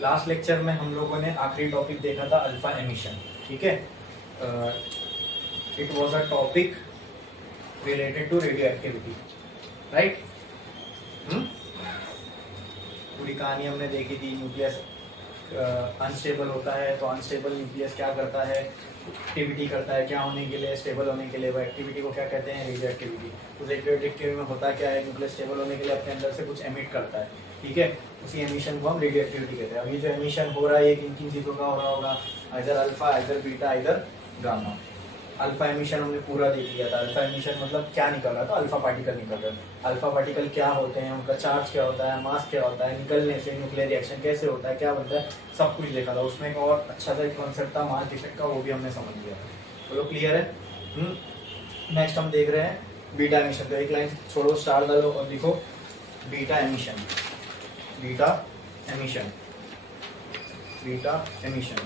Last lecture में हम लोगों ने आखिरी टॉपिक देखा था अल्फा एमिशन, ठीक है। It was a topic related to radio activity. पूरी कहानी हमने देखी थी। न्यूक्लियस अनस्टेबल होता है तो अनस्टेबल न्यूक्लियस क्या करता है, एक्टिविटी करता है क्या होने के लिए, स्टेबल होने के लिए। वो एक्टिविटी को क्या कहते हैं, रेडियो एक्टिविटी। उस रेडियो एक्टिविटी में होता क्या है, न्यूक्लियस स्टेबल होने के लिए अपने अंदर से कुछ एमिट करता है, ठीक है। उसी एमिशन को हम रेडियो एक्टिविटी कहते हैं। अब ये जो एमिशन हो रहा है ये किन किन चीज़ों का हो रहा होगा, either alpha, either beta, either gamma. Alpha emission हमने पूरा देख लिया था। अल्फा एमिशन मतलब क्या निकल रहा था, अल्फा पार्टिकल निकल रहा है। अल्फा पार्टिकल क्या होते हैं, उनका चार्ज क्या होता है, मास क्या होता है, निकलने से न्यूक्लियर रिएक्शन कैसे होता है, क्या बनता है, सब कुछ देखा था। उसमें एक और अच्छा सा एक कॉन्सेप्ट था मास डिफेक्ट का, वो भी हमने समझ लिया था। चलो क्लियर है। नेक्स्ट हम देख रहे हैं बीटा एमिशन। तो एक लाइन छोड़ो, स्टार डालो और लिखो beta emission. Beta emission, beta emission.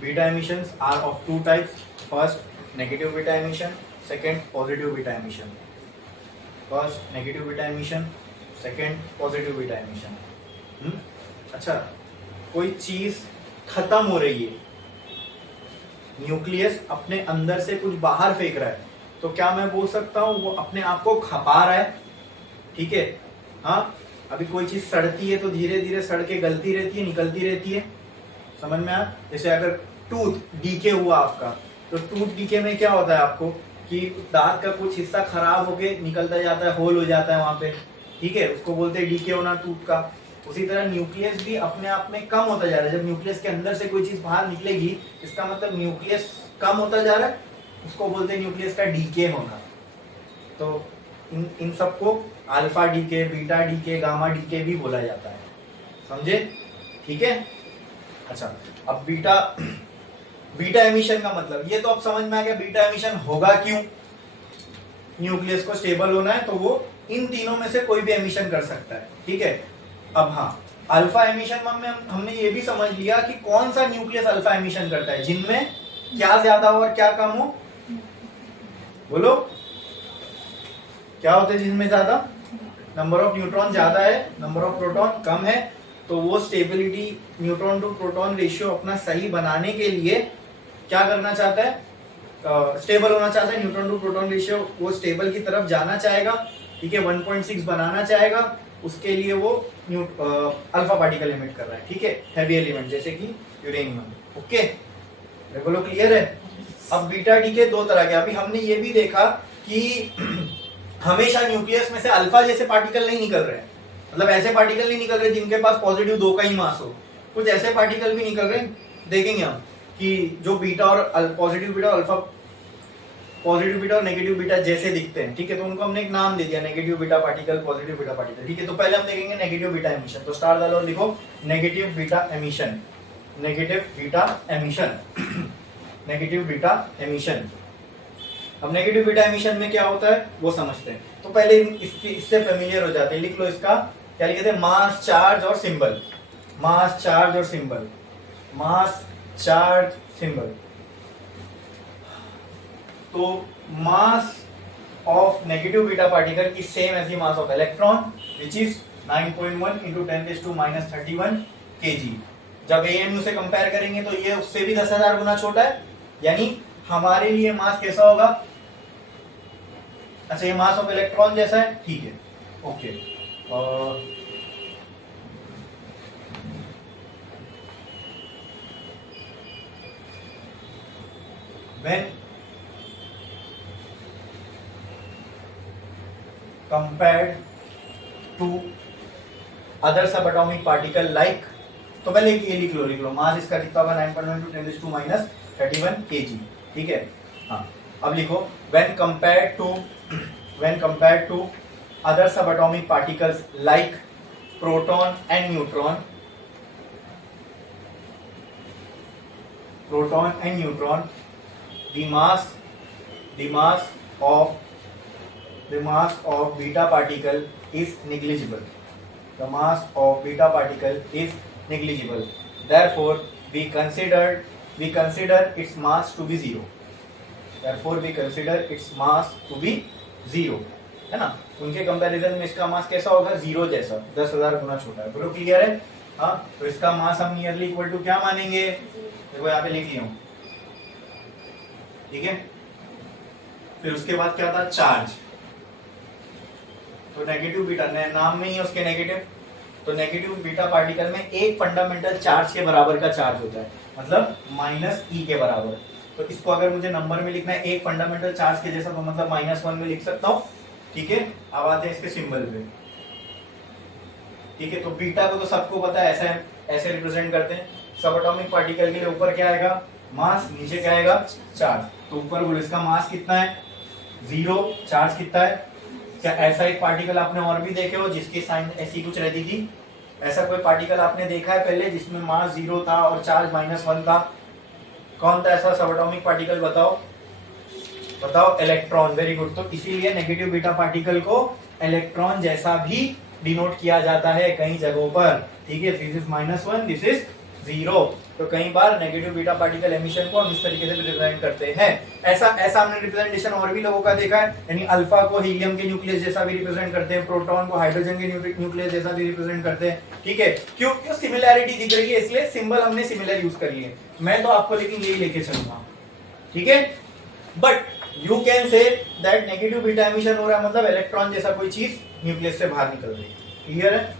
Beta emissions are of two types. First, negative beta emission. Second, positive beta emission. First, negative beta emission. Second, positive beta emission. अच्छा, कोई चीज खत्म हो रही है, न्यूक्लियस अपने अंदर से कुछ बाहर फेंक रहा है, तो क्या मैं बोल सकता हूँ वो अपने आप को खपा रहा है, ठीक है। हाँ, अभी कोई चीज सड़ती है तो धीरे धीरे सड़ के गलती रहती है, निकलती रहती है, समझ में आया। जैसे अगर टूथ डीके हुआ आपका, तो टूथ डीके में क्या होता है आपको कि दांत का कुछ हिस्सा खराब होके निकलता जाता है, होल हो जाता है वहां पे, ठीक है। उसको बोलते हैं डीके होना टूथ का। उसी तरह न्यूक्लियस भी अपने आप में कम होता जा रहा है। जब न्यूक्लियस के अंदर से कोई चीज बाहर निकलेगी, इसका मतलब न्यूक्लियस कम होता जा रहा है, उसको बोलते हैं न्यूक्लियस का डीके होना। तो इन सबको alpha decay, beta decay, gamma decay भी बोला जाता है, समझे, ठीक है। अच्छा, अब बीटा एमिशन का मतलब ये तो अब समझ में आ गया। बीटा एमिशन होगा क्यों, न्यूक्लियस को स्टेबल होना है तो वो इन तीनों में से कोई भी एमिशन कर सकता है, ठीक है। अब हाँ, अल्फा एमिशन में हमने ये भी समझ लिया कि कौन सा न्यूक्लियस अल्फा एमिशन करता है, जिनमें क्या ज्यादा हो और क्या कम हो, बोलो क्या होता है जिनमें ज्यादा, नंबर ऑफ न्यूट्रॉन ज्यादा है, नंबर ऑफ प्रोटॉन कम है, तो वो stability, neutron to proton ratio अपना सही बनाने के लिए क्या करना चाहता है, स्टेबल होना चाहता है। न्यूट्रॉन टू प्रोटॉन रेशियो वो स्टेबल की तरफ जाना चाहेगा, ठीक है, 1.6 बनाना चाहेगा। उसके लिए वो अल्फा पार्टिकल एमिट कर रहा है, ठीक है, हैवी एलिमेंट जैसे कि यूरेनियम। ओके, बोलो क्लियर है। अब बीटा डी के दो तरह के, अभी हमने ये भी देखा कि हमेशा न्यूक्लियस में से अल्फा जैसे पार्टिकल नहीं निकल रहे हैं, मतलब ऐसे पार्टिकल नहीं निकल रहे जिनके पास पॉजिटिव 2 का ही मास हो। कुछ ऐसे पार्टिकल भी निकल रहे हैं, देखेंगे हम कि जो बीटा और पॉजिटिव बीटा और अल्फा, पॉजिटिव बीटा और नेगेटिव बीटा जैसे दिखते हैं, ठीक है। तो उनको हमने एक नाम दे दिया, negative beta particle, positive beta particle, ठीक है। तो पहले हम देखेंगे नेगेटिव बीटा एमिशन। तो स्टार डालो और लिखो negative beta emission, negative beta emission, negative beta emission. अब नेगेटिव बीटा एमिशन में क्या होता है वो समझते हैं। तो पहले इससे फेमिलियर हो जाते हैं। लिख लो इसका क्या लिखते हैं, मास, चार्ज और सिंबल। मास, चार्ज और सिंबल, मास, चार्ज, सिंबल। तो mass of negative beta particle is same as the mass of electron which is 9.1 into 10⁻³ kg। जब AMU से कंपेयर करेंगे तो ये उससे भी 10,000 गुना छोटा है, यानी हमारे लिए मास कैसा होगा, अच्छा ये मास ऑफ इलेक्ट्रॉन जैसा है, ठीक है, okay. when compared to other subatomic particle like, तो पहले ये लिख लो मास इसका कितना होगा, 9.1 into 10⁻³ kg, ठीक है। हाँ, अब लिखो when compared to other subatomic particles like proton and neutron, the mass of beta particle is negligible. The mass of beta particle is negligible. Therefore, we consider its mass to be zero. Therefore, we consider its mass to be zero. है ना, उनके comparison में इसका मास कैसा होगा, 0 जैसा, 10,000 गुना छोटा है। बोलो क्लियर है। हाँ, तो इसका मास हम नियरली इक्वल टू क्या मानेंगे, देखो यहाँ पे लिख लिया हूं, ठीक है। फिर उसके बाद क्या था, चार्ज, तो नेगेटिव बीटा, नाम में ही है उसके नेगेटिव, तो नेगेटिव बीटा पार्टिकल में एक फंडामेंटल चार्ज के बराबर का चार्ज होता है, मतलब -e के बराबर। तो इसको अगर मुझे नंबर में लिखना है एक फंडामेंटल चार्ज के जैसा, तो मतलब -1 में लिख सकता हूं, ठीक है। अब आते हैं इसके सिंबल पे, ठीक है। तो बीटा को तो सबको पता है, ऐसे रिप्रेजेंट करते हैं। सब एटॉमिक पार्टिकल के लिए ऊपर क्या आएगा, मास, नीचे क्या आएगा, चार्ज। तो ऊपर बोलो इसका मास कितना है, 0, चार्ज कितना है। क्या ऐसा एक पार्टिकल आपने और भी देखे हो जिसकी साइन ऐसी कुछ रहती थी, ऐसा कोई पार्टिकल आपने देखा है पहले जिसमें मास 0 था और चार्ज -1 था, कौन था ऐसा सब एटॉमिक पार्टिकल, बताओ बताओ, इलेक्ट्रॉन, वेरी गुड। तो इसीलिए नेगेटिव बीटा पार्टिकल को इलेक्ट्रॉन जैसा भी डिनोट किया जाता है कई जगहों पर, ठीक है। This is -1, this is 0। तो कई बार नेगेटिव बीटा पार्टिकल एमिशन को हम इस तरीके से रिप्रेजेंट करते हैं। ऐसा हमने रिप्रेजेंटेशन और भी लोगों का देखा है, यानी अल्फा को हीलियम के न्यूक्लियस जैसा भी रिप्रेजेंट करते हैं, प्रोटॉन को हाइड्रोजन के न्यूक्लियस जैसा भी रिप्रेजेंट करते हैं, ठीक है। क्यों, सिमिलैरिटी दिख रही है, इसलिए सिंबल हमने सिमिलर यूज कर लिए। मैं तो आपको लेकिन यही लेके चलूंगा, ठीक है। But you can say that negative beta emission हो रहा है, मतलब इलेक्ट्रॉन जैसा कोई चीज न्यूक्लियस से बाहर निकल रही है। क्लियर है,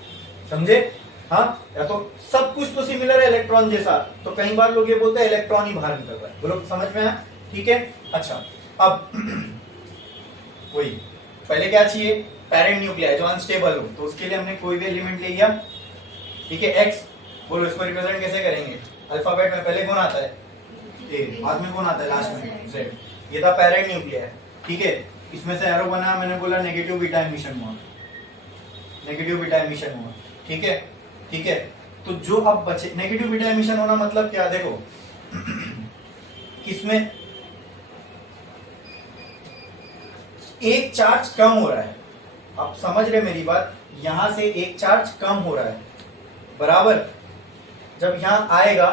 समझे। हाँ, या तो सब कुछ तो सिमिलर है इलेक्ट्रॉन जैसा, तो कई बार लोग ये बोलते हैं इलेक्ट्रॉन ही बाहर निकल रहा है। बोलो समझ में आया, ठीक है। अच्छा, अब वही पहले क्या चाहिए, पेरेंट न्यूक्लियाई जो अनस्टेबल हो, तो उसके लिए हमने कोई भी एलिमेंट ले लिया, ठीक है, एक्स। बोलो इसको रिप्रेजेंट कैसे करेंगे, अल्फाबेट में पहले कौन आता है, ए, बाद में कौन आता है, लास्ट में जेड। ये था पेरेंट न्यूक्लियाई, ठीक है। इसमें से एरो बना, मैंने बोला नेगेटिव बीटा एमिशन हुआ, नेगेटिव बीटा एमिशन हुआ, ठीक है, ठीक है। तो जो अब बचे, नेगेटिव बीटा एमिशन होना मतलब क्या, देखो इसमें एक चार्ज कम हो रहा है, आप समझ रहे मेरी बात, यहां से एक चार्ज कम हो रहा है, बराबर। जब यहां आएगा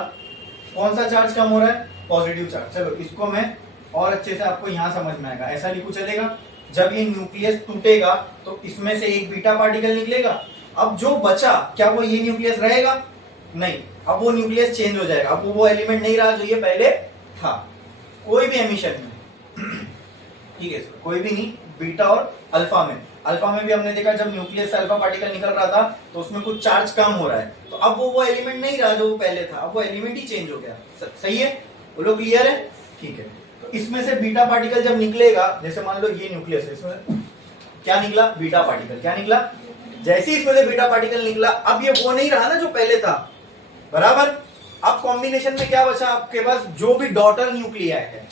कौन सा चार्ज कम हो रहा है, पॉजिटिव चार्ज। चलो इसको मैं और अच्छे से आपको यहां समझ में आएगा, ऐसा लिखू चलेगा। जब ये न्यूक्लियस टूटेगा तो इसमें से एक बीटा पार्टिकल निकलेगा, अब जो बचा क्या वो ये न्यूक्लियस रहेगा, नहीं, अब वो न्यूक्लियस चेंज हो जाएगा, अब वो एलिमेंट नहीं रहा जो ये पहले था। कोई भी एमिशन में, ठीक है, कोई भी नहीं, बीटा और अल्फा में भी हमने देखा जब न्यूक्लियस से अल्फा पार्टिकल निकल रहा था तो उसमें कुछ चार्ज कम हो रहा है, तो अब वो एलिमेंट नहीं रहा जो वो पहले था, अब वो एलिमेंट ही चेंज हो गया। सही है, बोलो क्लियर है, ठीक है। तो इसमें से बीटा पार्टिकल जब निकलेगा, जैसे मान लो ये न्यूक्लियस है, इसमें क्या निकला, बीटा पार्टिकल, क्या निकला, जैसे ही इसमें से बीटा पार्टिकल निकला, अब ये वो नहीं रहा ना जो पहले था, बराबर। अब कॉम्बिनेशन में क्या बचा आपके पास, जो भी डॉटर न्यूक्लियाई है,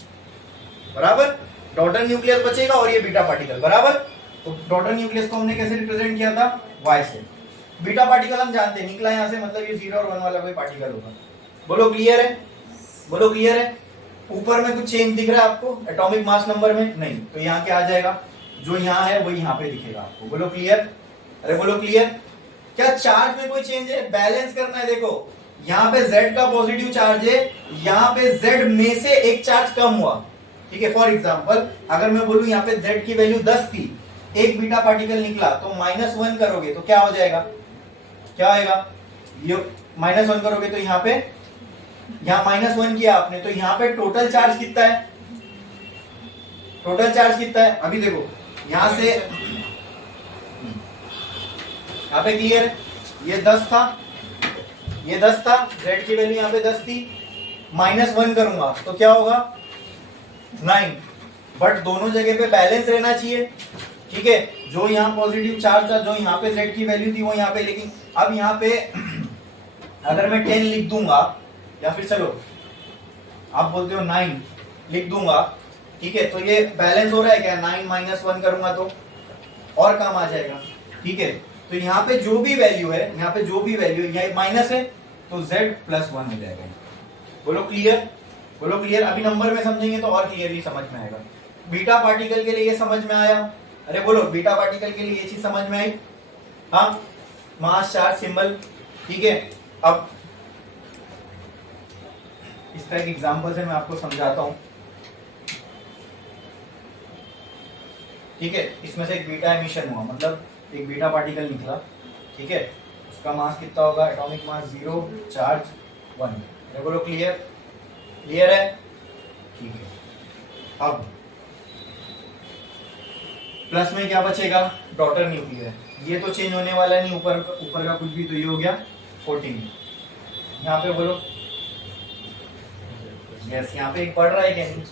बराबर, डॉटर न्यूक्लियस बचेगा और ये बीटा पार्टिकल, बराबर। तो डॉटर न्यूक्लियस को हमने कैसे रिप्रेजेंट किया था, y से। बीटा पार्टिकल हम जानते हैं निकला यहां से, मतलब ये 0 और 1 वाला कोई पार्टिकल होगा। बोलो क्लियर है, बोलो क्लियर है। ऊपर में कुछ चेंज दिख रहा है आपको एटॉमिक मास नंबर में, नहीं, तो यहाँ क्या आ जाएगा, जो यहाँ है वही यहाँ पे दिखेगा आपको। बोलो क्लियर, अरे बोलो क्लियर। क्या चार्ज में कोई चेंज है, बैलेंस करना है। देखो यहाँ पे Z का पॉजिटिव चार्ज है, यहाँ पे Z में से एक चार्ज कम हुआ, ठीक है। फॉर एग्जांपल अगर मैं बोलूं यहाँ पे Z की वैल्यू 10 थी, एक बीटा पार्टिकल निकला, तो -1 करोगे तो क्या हो जाएगा, क्या आएगा, ये -1 करोगे तो यहाँ पे, यहाँ -1 किया आपने, तो यहाँ पे टोटल चार्ज कितना है, टोटल चार्ज कितना है, अभी देखो यहां से यहाँ पे क्लियर है, ये 10 था, ये 10 था, Z की वैल्यू यहाँ पे 10 थी, -1 करूंगा तो क्या होगा 9, बट दोनों जगह पे बैलेंस रहना चाहिए, ठीक है। जो यहाँ पॉजिटिव चार्ज था, जो यहाँ पे Z की वैल्यू थी वो यहाँ पे, लेकिन अब यहाँ पे अगर मैं 10 लिख दूंगा, या फिर चलो आप बोलते हो 9 लिख दूंगा, ठीक है, तो ये बैलेंस हो रहा है क्या, 9 -1 करूंगा तो और काम आ जाएगा, ठीक है। तो यहाँ पे जो भी वैल्यू है, यहाँ पे जो भी वैल्यू है माइनस है, तो Z +1 हो जाएगा। बोलो क्लियर, बोलो क्लियर। अभी नंबर में समझेंगे तो और क्लियरली समझ में आएगा। बीटा पार्टिकल के लिए ये समझ में आया, अरे बोलो बीटा पार्टिकल के लिए ये चीज समझ में आई, हाँ, मास चार्ज सिंबल, ठीक है। अब इसका एक एग्जांपल से मैं आपको समझाता हूं, ठीक है, इसमें से एक बीटा एमिशन हुआ, मतलब एक बीटा पार्टिकल निकला, ठीक है, उसका मास कितना होगा, एटॉमिक मास 0, चार्ज 1। मेरे बोलो क्लियर, क्लियर है, ठीक है। अब प्लस में क्या बचेगा, डॉटर न्यूक्लियर, ये तो चेंज होने वाला नहीं, ऊपर का कुछ भी, तो ये हो गया 14। यहाँ पे बोलो यस, यहाँ पे एक पढ़ रहा है क्या नहीं,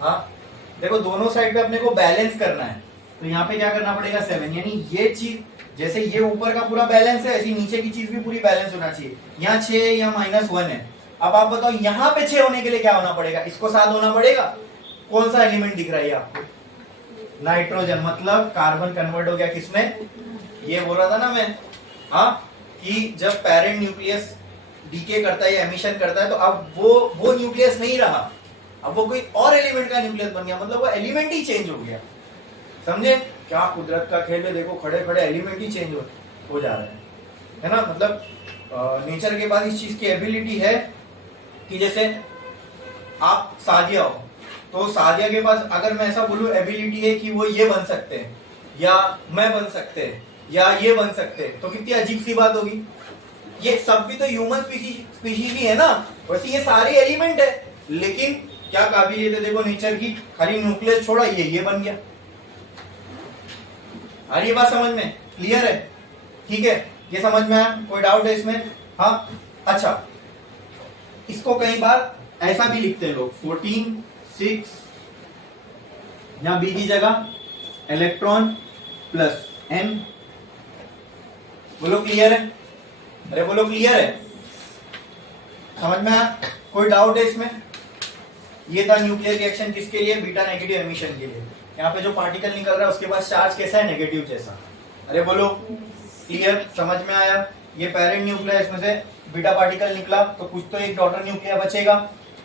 हाँ देखो दोनों साइड पे अपने को बैलेंस करना है, तो यहाँ पे क्या करना पड़ेगा 7, यानी ये चीज जैसे ये ऊपर का पूरा बैलेंस है, ऐसी नीचे की चीज भी पूरी बैलेंस होना चाहिए। यहाँ 6 या -1 है, अब आप बताओ यहाँ पे 6 होने के लिए क्या होना पड़ेगा, इसको 7 होना पड़ेगा। कौन सा एलिमेंट दिख रहा है आपको, नाइट्रोजन, मतलब कार्बन कन्वर्ट हो गया किसमें, ये बोल रहा था ना मैं, हाँ, कि जब पेरेंट न्यूक्लियस डीके करता है या एमिशन करता है, तो अब वो न्यूक्लियस नहीं रहा, अब वो कोई और एलिमेंट का न्यूक्लियस बन गया, मतलब वो एलिमेंट ही चेंज हो गया। समझे क्या कुदरत का खेल है, देखो खड़े खड़े एलिमेंट ही चेंज हो जा रहे है ना। मतलब नेचर के पास इस चीज की एबिलिटी है कि जैसे आप सादिया हो, तो सादिया के पास अगर मैं ऐसा बोलूं एबिलिटी है कि वो ये बन सकते हैं, या मैं बन सकते हैं, या ये बन सकते हैं, तो कितनी अजीब सी बात होगी। ये सब भी तो ह्यूमन स्पीशीज ही है ना, वैसे ये सारे एलिमेंट है, लेकिन क्या काबिलियत है देखो नेचर की, खाली न्यूक्लियस छोड़ा ये बन गया। आ रही है बात समझ में, क्लियर है, ठीक है, ये समझ में आया, कोई डाउट है इसमें, हाँ अच्छा। इसको कई बार ऐसा भी लिखते हैं लोग 14, 6, यहां बी की जगह इलेक्ट्रॉन प्लस n, बोलो क्लियर है, अरे बोलो क्लियर है, समझ में आया, कोई डाउट है इसमें। ये था न्यूक्लियर रिएक्शन किसके लिए, बीटा नेगेटिव एमिशन के लिए। यहाँ पे जो पार्टिकल निकल रहा है उसके पास चार्ज कैसा है, नेगेटिव जैसा, अरे बोलो क्लियर, समझ में आया। ये पेरेंट न्यूक्लियर, इसमें से बीटा पार्टिकल निकला, तो कुछ तो एक डॉटर न्यूक्लियर बचेगा।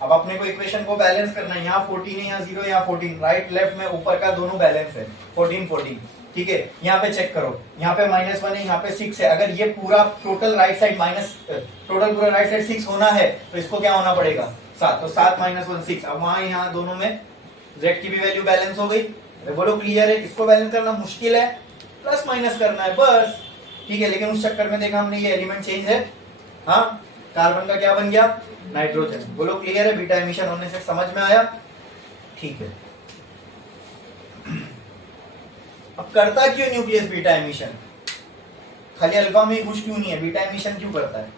अब अपने को इक्वेशन को बैलेंस करना है, यहाँ 14 है, यहाँ 0, यहाँ 14, राइट लेफ्ट में ऊपर का दोनों बैलेंस है, 14, 14, ठीक है। यहाँ पे चेक करो, यहाँ पे -1 है, यहाँ पे 6 है, अगर ये पूरा टोटल राइट साइड टोटल पूरा राइट साइड 6 होना है, तो इसको क्या होना पड़ेगा 7, तो 7 -1 6। अब वहां यहाँ दोनों में z की भी वैल्यू बैलेंस हो गई, बोलो क्लियर है। इसको बैलेंस करना मुश्किल है, प्लस माइनस करना है बस, ठीक है, लेकिन उस चक्कर में देखा हमने ये एलिमेंट चेंज है, हाँ, कार्बन का क्या बन गया, नाइट्रोजन, बोलो क्लियर है, बीटा एमिशन होने से समझ में आया, ठीक है। अब करता क्यों न्यूक्लियस बीटा एमिशन, खाली अल्फा में ही खुश क्यों नहीं है, बीटा एमिशन क्यों करता है।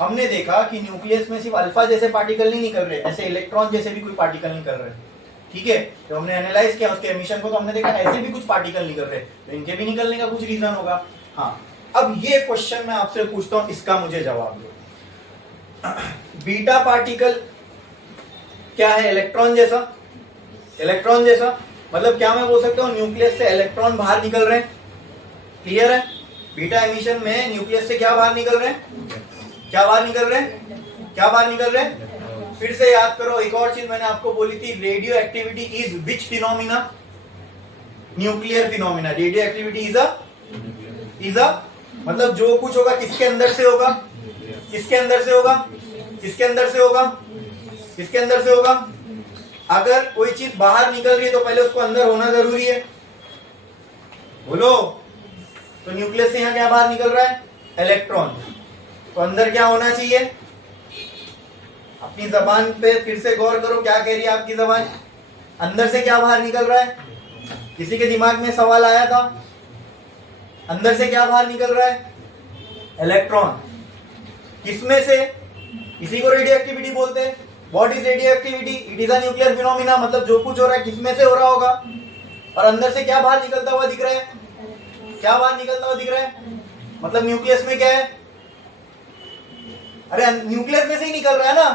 हमने देखा कि न्यूक्लियस में सिर्फ अल्फा जैसे पार्टिकल नहीं निकल रहे, ऐसे इलेक्ट्रॉन जैसे भी कोई पार्टिकल निकल रहे, ठीक है। तो हमने एनालाइज किया उसके एमिशन को, तो हमने देखा ऐसे भी कुछ पार्टिकल निकल रहे, तो इनके भी निकलने का कुछ रीजन होगा। हाँ, अब ये क्वेश्चन मैं आपसे पूछता हूं, इसका मुझे जवाब दो। बीटा पार्टिकल क्या है, इलेक्ट्रॉन जैसा, इलेक्ट्रॉन जैसा, मतलब क्या मैं बोल सकता हूँ न्यूक्लियस से इलेक्ट्रॉन बाहर निकल रहे हैं, क्लियर है। बीटा एमिशन में न्यूक्लियस से क्या बाहर निकल रहे हैं, क्या बाहर निकल रहे हैं, क्या बाहर निकल रहे हैं। फिर से याद करो, एक और चीज मैंने आपको बोली थी, radio activity is which phenomena, nuclear phenomena. Radio activity is a मतलब जो कुछ होगा किसके अंदर से होगा, किसके अंदर से होगा, किसके अंदर से होगा, किसके अंदर से होगा। अगर कोई चीज बाहर निकल रही है तो पहले उसको अंदर होना जरूरी है, बोलो। तो न्यूक्लियस से यहाँ क्या बाहर निकल रहा है, इलेक्ट्रॉन, तो अंदर क्या होना चाहिए। अपनी जबान पे फिर से गौर करो, क्या कह रही है आपकी जबान, अंदर से क्या बाहर निकल रहा है। किसी के दिमाग में सवाल आया था, अंदर से क्या बाहर निकल रहा है, इलेक्ट्रॉन, किसमें से, इसी को रेडियो एक्टिविटी बोलते हैं। What is radio activity, it is a nuclear phenomena, मतलब जो कुछ हो रहा है किसमें से हो रहा होगा। और अंदर से क्या बाहर निकलता हुआ दिख रहा है, क्या बाहर निकलता हुआ दिख रहा है, मतलब न्यूक्लियस में क्या है, अरे न्यूक्लियस में से ही निकल रहा है ना।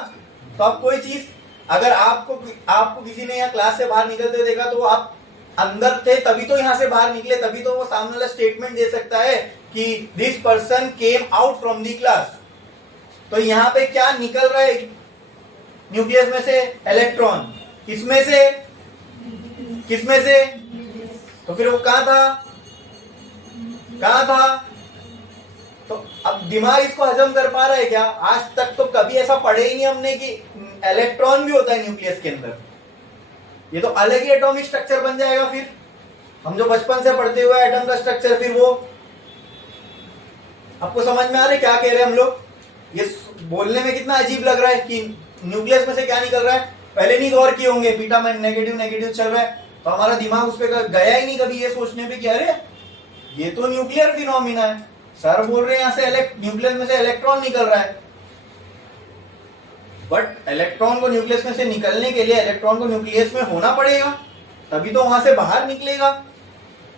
तो अब कोई चीज अगर आपको किसी ने यहाँ क्लास से बाहर निकलते हुए देखा, तो आप अंदर थे तभी तो यहाँ से बाहर निकले, तभी तो वो सामने वाला स्टेटमेंट दे सकता है कि this person came out from the class. तो यहाँ पे क्या निकल रहा है, न्यूक्लियस में से इलेक्ट्रॉन, किसमें से, किसमें से, तो फिर वो कहां था, कहां था। तो अब दिमाग इसको हजम कर पा रहा है क्या, आज तक तो कभी ऐसा पढ़े ही नहीं हमने कि इलेक्ट्रॉन भी होता है न्यूक्लियस के अंदर। ये तो अलग ही एटॉमिक स्ट्रक्चर बन जाएगा फिर, हम जो बचपन से पढ़ते हुए एटम का स्ट्रक्चर, फिर वो आपको समझ में आ रहा है क्या कह रहे हैं हम लोग? ये बोलने में कितना अजीब लग रहा है कि न्यूक्लियस में से क्या निकल रहा है, पहले नहीं गौर किए होंगे, बीटा में नेगेटिव नेगेटिव चल रहा है, तो हमारा दिमाग उस पर गया ही नहीं कभी ये सोचने पे कि अरे ये तो न्यूक्लियर फिनोमिना है। सर बोल रहे हैं यहाँ से न्यूक्लियस में से इलेक्ट्रॉन निकल रहा है, बट इलेक्ट्रॉन को न्यूक्लियस में से निकलने के लिए इलेक्ट्रॉन को न्यूक्लियस में होना पड़ेगा, तभी तो वहां से बाहर निकलेगा।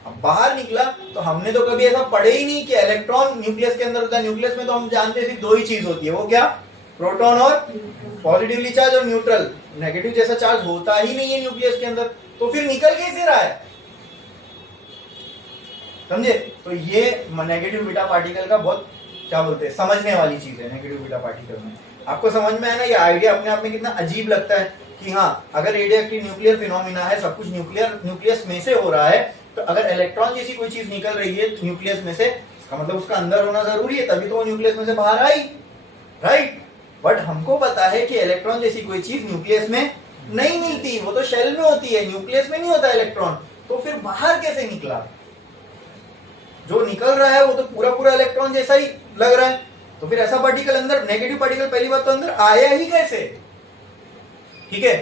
अब बाहर निकला तो हमने तो कभी ऐसा पढ़े ही नहीं कि इलेक्ट्रॉन न्यूक्लियस के अंदर होता है। न्यूक्लियस में तो हम जानते हैं सिर्फ दो ही चीज होती है, वो क्या? प्रोटॉन और पॉजिटिवली चार्ज और न्यूट्रल। नेगेटिव जैसा चार्ज होता ही नहीं है न्यूक्लियस के अंदर, तो फिर निकल कैसे रहा है? समझे? तो ये नेगेटिव बीटा पार्टिकल का बहुत क्या बोलते हैं, समझने वाली चीज है नेगेटिव बीटा पार्टिकल में। आपको समझ में है ना? ये आइडिया अपने आप में कितना अजीब लगता है कि हाँ, अगर रेडियोएक्टिव न्यूक्लियर फिनोमिना है, सब कुछ न्यूक्लियस में से हो रहा है, तो अगर इलेक्ट्रॉन जैसी कोई चीज निकल रही है न्यूक्लियस में से, इसका मतलब उसका अंदर होना जरूरी है, तभी तो वो न्यूक्लियस में से बाहर आई, राइट? बट हमको पता है कि इलेक्ट्रॉन जैसी कोई चीज न्यूक्लियस में नहीं मिलती, वो तो शेल में होती है, न्यूक्लियस में नहीं होता इलेक्ट्रॉन। तो फिर बाहर कैसे निकला? जो निकल रहा है वो तो पूरा पूरा इलेक्ट्रॉन जैसा ही लग रहा है, तो फिर ऐसा पार्टिकल अंदर, नेगेटिव पार्टिकल पहली बात तो अंदर आया ही कैसे? ठीक है,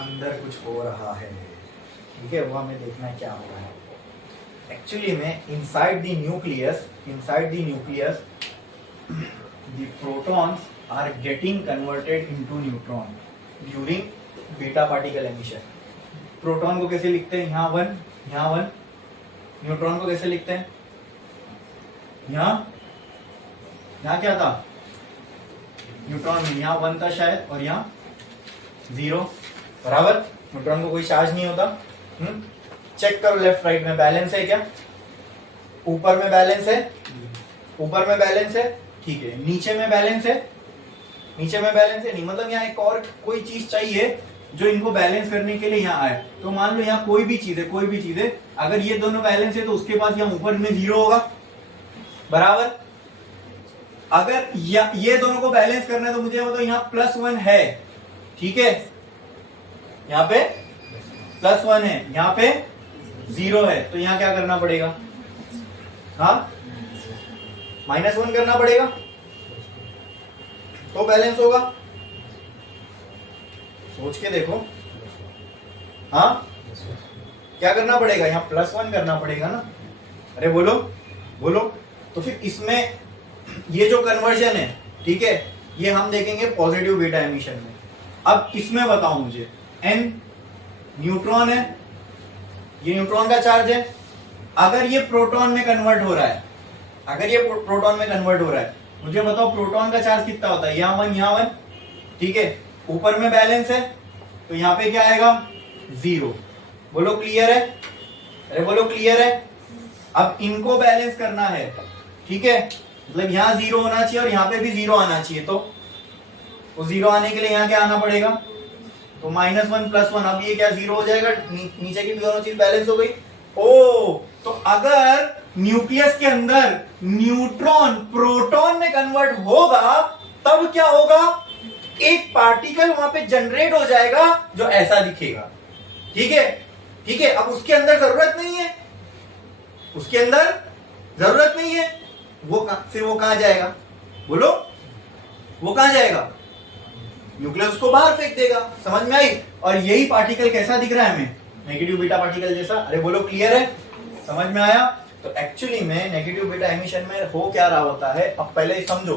अंदर कुछ हो रहा है, ठीक है, वो हमें देखना है क्या हो रहा है। एक्चुअली में inside the nucleus the protons are getting converted into neutron during beta particle emission. Proton को कैसे लिखते हैं? यहाँ वन, यहाँ वन। न्यूट्रॉन को कैसे लिखते हैं? यहाँ क्या था? न्यूट्रॉन में यहाँ वन था शायद, और यहाँ जीरो, बराबर। न्यूट्रॉन को कोई चार्ज नहीं होता। चेक करो लेफ्ट राइट में बैलेंस है क्या? ऊपर में बैलेंस है, ऊपर में बैलेंस है, ठीक है। नीचे में बैलेंस है, नीचे में बैलेंस है नहीं, मतलब यहाँ एक और कोई चीज चाहिए जो इनको बैलेंस करने के लिए यहाँ आए। तो मान लो यहाँ कोई भी चीज है, अगर ये दोनों बैलेंस है तो उसके पास यहाँ ऊपर में जीरो होगा, बराबर। अगर ये दोनों को बैलेंस करना है तो मुझे बताओ यहाँ +1 है, ठीक है, यहाँ पे +1 है, यहाँ पे 0 है, तो यहाँ क्या करना पड़ेगा? हाँ, -1 करना पड़ेगा तो बैलेंस होगा। सोच के देखो, हाँ, क्या करना पड़ेगा? यहाँ +1 करना पड़ेगा ना। अरे बोलो बोलो। तो फिर इसमें ये जो कन्वर्जन है, ठीक है, ये हम देखेंगे पॉजिटिव बीटा एमिशन में। अब इसमें बताओ मुझे, n न्यूट्रॉन है, ये न्यूट्रॉन का चार्ज है, अगर ये प्रोटॉन में कन्वर्ट हो रहा है, मुझे बताओ प्रोटॉन का चार्ज कितना होता है? यहाँ 1, यहाँ 1, ठीक है। ऊपर में बैलेंस है तो यहाँ पे क्या आएगा? 0। बोलो क्लियर है? अरे बोलो क्लियर है? अब इनको बैलेंस करना है, ठीक है, मतलब यहाँ 0 होना चाहिए और यहाँ पे भी 0 आना चाहिए, तो 0 आने के लिए यहाँ क्या आना पड़ेगा? तो -1 +1, अब ये क्या 0 हो जाएगा, नीचे की भी दोनों चीज बैलेंस हो गई। ओ, तो अगर न्यूक्लियस के अंदर न्यूट्रॉन प्रोटॉन में कन्वर्ट होगा, तब क्या होगा? एक पार्टिकल वहां पे जनरेट हो जाएगा जो ऐसा दिखेगा, ठीक है, ठीक है। अब उसके अंदर जरूरत नहीं है, उसके अंदर जरूरत नहीं है, फिर वो कहां जाएगा? बोलो, वो कहां जाएगा? न्यूक्लियस उसको बाहर फेंक देगा। समझ में आई? और यही पार्टिकल कैसा दिख रहा है हमें? नेगेटिव बीटा पार्टिकल जैसा। अरे बोलो क्लियर है? समझ में आया? तो एक्चुअली में नेगेटिव बीटा एमिशन में हो क्या रहा होता है, अब पहले समझो,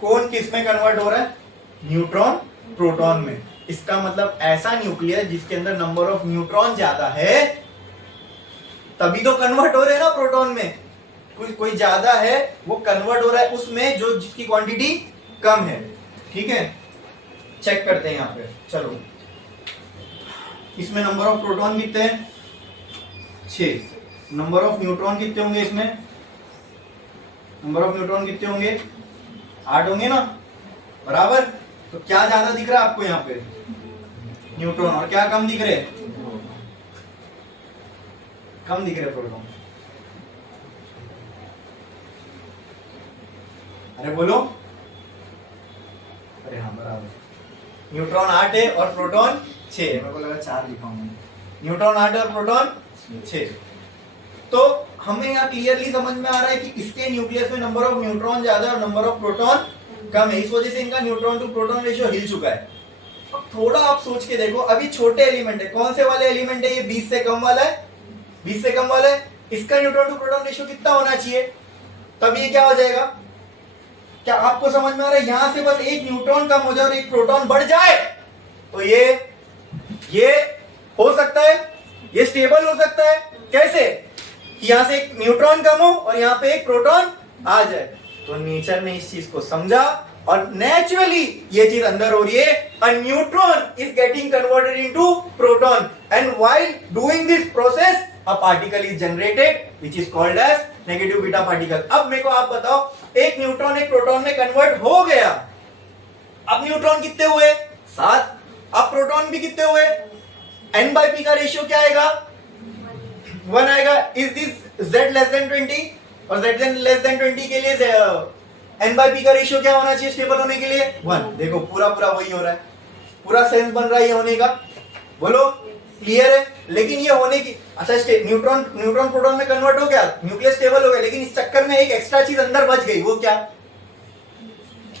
कौन किस में कन्वर्ट हो रहा है? न्यूट्रॉन प्रोटॉन में। इसका मतलब ऐसा न्यूक्लियस जिसके अंदर नंबर ऑफ न्यूट्रॉन ज्यादा है, तभी तो कन्वर्ट हो रहे हैं ना प्रोटॉन में। कोई ज्यादा है वो कन्वर्ट हो रहा है उसमें जो जिसकी क्वांटिटी कम है, ठीक है। चेक करते हैं यहाँ पे, चलो, इसमें नंबर ऑफ प्रोटॉन कितने हैं? 6। नंबर ऑफ न्यूट्रॉन कितने होंगे इसमें? नंबर ऑफ न्यूट्रॉन कितने होंगे? 8 होंगे ना, बराबर। तो क्या ज्यादा दिख रहा है आपको यहाँ पे? न्यूट्रॉन। और क्या कम दिख रहे? कम दिख रहे प्रोटॉन। अरे बोलो। अरे हाँ, बराबर। न्यूट्रॉन 8 है और प्रोटॉन 6 है। मेरे को लगा 4 लिखा हूं। न्यूट्रॉन 8 और प्रोटॉन 6। तो हमें यहाँ क्लियरली समझ में आ रहा है कि इसके न्यूक्लियस में नंबर ऑफ न्यूट्रॉन ज्यादा है और नंबर ऑफ प्रोटॉन कम है, इस वजह से इनका न्यूट्रॉन टू प्रोटॉन रेशियो हिल चुका है। अब थोड़ा आप सोच के देखो, अभी छोटे एलिमेंट है, कौन से वाले एलिमेंट है ये? 20 से कम वाला है, 20 से कम वाला है, इसका न्यूट्रॉन टू प्रोटॉन रेशियो कितना होना चाहिए? तब ये क्या हो जाएगा? क्या आपको समझ में आ रहा है? यहां से बस एक न्यूट्रॉन कम हो जाए और एक प्रोटॉन बढ़ जाए तो ये हो सकता है, ये स्टेबल हो सकता है। कैसे? कि यहां से एक न्यूट्रॉन कम हो और यहां पे एक प्रोटॉन आ जाए। तो नेचर ने इस चीज को समझा और नेचुरली ये चीज अंदर हो रही है। A neutron is getting converted into proton and while doing this process a particle is generated which is called as negative beta particle. अब मेरे को आप बताओ, एक न्यूट्रॉन एक प्रोटॉन में कन्वर्ट हो गया, अब न्यूट्रॉन कितने हुए? 7। अब प्रोटॉन भी कितने हुए? n/p का रेशियो क्या आएगा? 1 आएगा। Is this z less than 20 और z लेस देन 20 के लिए n/p का रेशियो क्या होना चाहिए स्टेबल होने के लिए? 1। देखो पूरा वही हो रहा है, पूरा सेंस बन रहा है ये होने का। बोलो क्लियर है? लेकिन ये होने की अच्छा न्यूट्रॉन प्रोटॉन में कन्वर्ट हो गया, न्यूक्लियस स्टेबल हो गया, लेकिन इस चक्कर में एक एक्स्ट्रा चीज अंदर बच गई। वो क्या?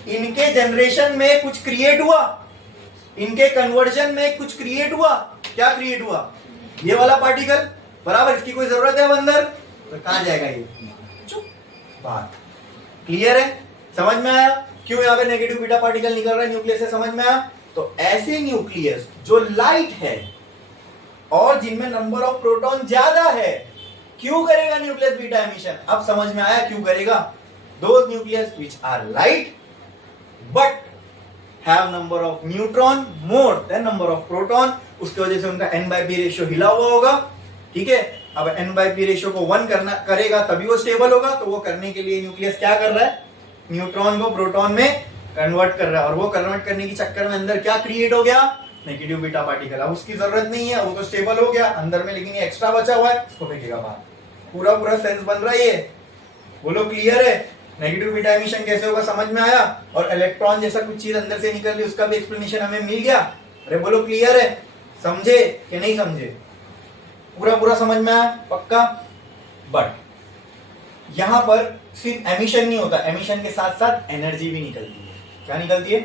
इनके जनरेशन में कुछ क्रिएट हुआ, इनके कन्वर्जन में कुछ क्रिएट हुआ। क्या क्रिएट हुआ? ये वाला पार्टिकल बराबर, इसकी कोई जरूरत है अब अंदर? तो कहां जाएगा ये? चुप। बात क्लियर है? समझ में आया क्यों यहाँ पे नेगेटिव बीटा पार्टिकल निकल रहा है न्यूक्लियस से? समझ में आया? तो ऐसे न्यूक्लियस जो लाइट है और जिनमें नंबर ऑफ प्रोटॉन ज्यादा है, क्यों करेगा न्यूक्लियस बीटा एमिशन? अब समझ में आया क्यों करेगा? Those nucleus which are light but have number of neutron more than number of proton, उसकी वजह से उनका n/p रेशियो हिला हुआ होगा। ठीक है, अब n/p रेशियो को 1 करना करेगा तभी वो स्टेबल होगा। तो वो करने के लिए न्यूक्लियस क्या कर रहा है? न्यूट्रॉन को प्रोटॉन में कन्वर्ट कर रहा है, और वो कन्वर्ट करने के चक्कर में अंदर क्या क्रिएट हो गया? Negative beta particle. अब उसकी जरूरत नहीं है, वो तो स्टेबल हो गया अंदर में, लेकिन ये एक्स्ट्रा बचा हुआ है, इसको फेंकेगा बाहर। पूरा सेंस बन रहा है ये? बोलो क्लियर है? नेगेटिव बीटा एमिशन कैसे होगा समझ में आया? और इलेक्ट्रॉन जैसा कुछ चीज अंदर से निकल रही, उसका भी एक्सप्लेनेशन हमें मिल गया। अरे बोलो क्लियर है? समझे कि नहीं समझे? पूरा समझ में आया? पक्का? बट यहां पर सिर्फ एमिशन नहीं होता, एमिशन के साथ साथ एनर्जी भी निकलती है। क्या निकलती है?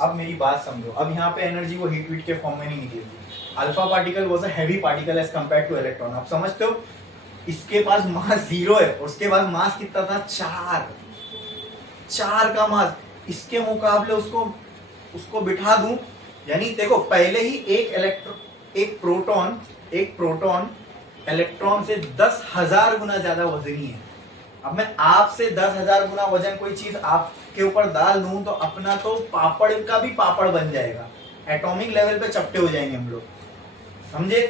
अब मेरी बात समझो, अब यहाँ पे एनर्जी वो हीट के फॉर्म में नहीं निकलती। Alpha particle was a heavy particle as compare to electron. आप समझते हो? इसके पास मास 0 है और उसके पास मास कितना था? 4 का मास। इसके मुकाबले उसको बिठा दूं, यानी देखो पहले ही एक प्रोटॉन इलेक्ट्रॉन से 10,000 गुना ज्यादा वजनी है। अब मैं आपसे 10,000 गुना वजन कोई चीज आपके ऊपर डाल दूं तो अपना तो पापड़ का भी पापड़ बन जाएगा, एटॉमिक लेवल पे चपटे हो जाएंगे हम लोग। समझे?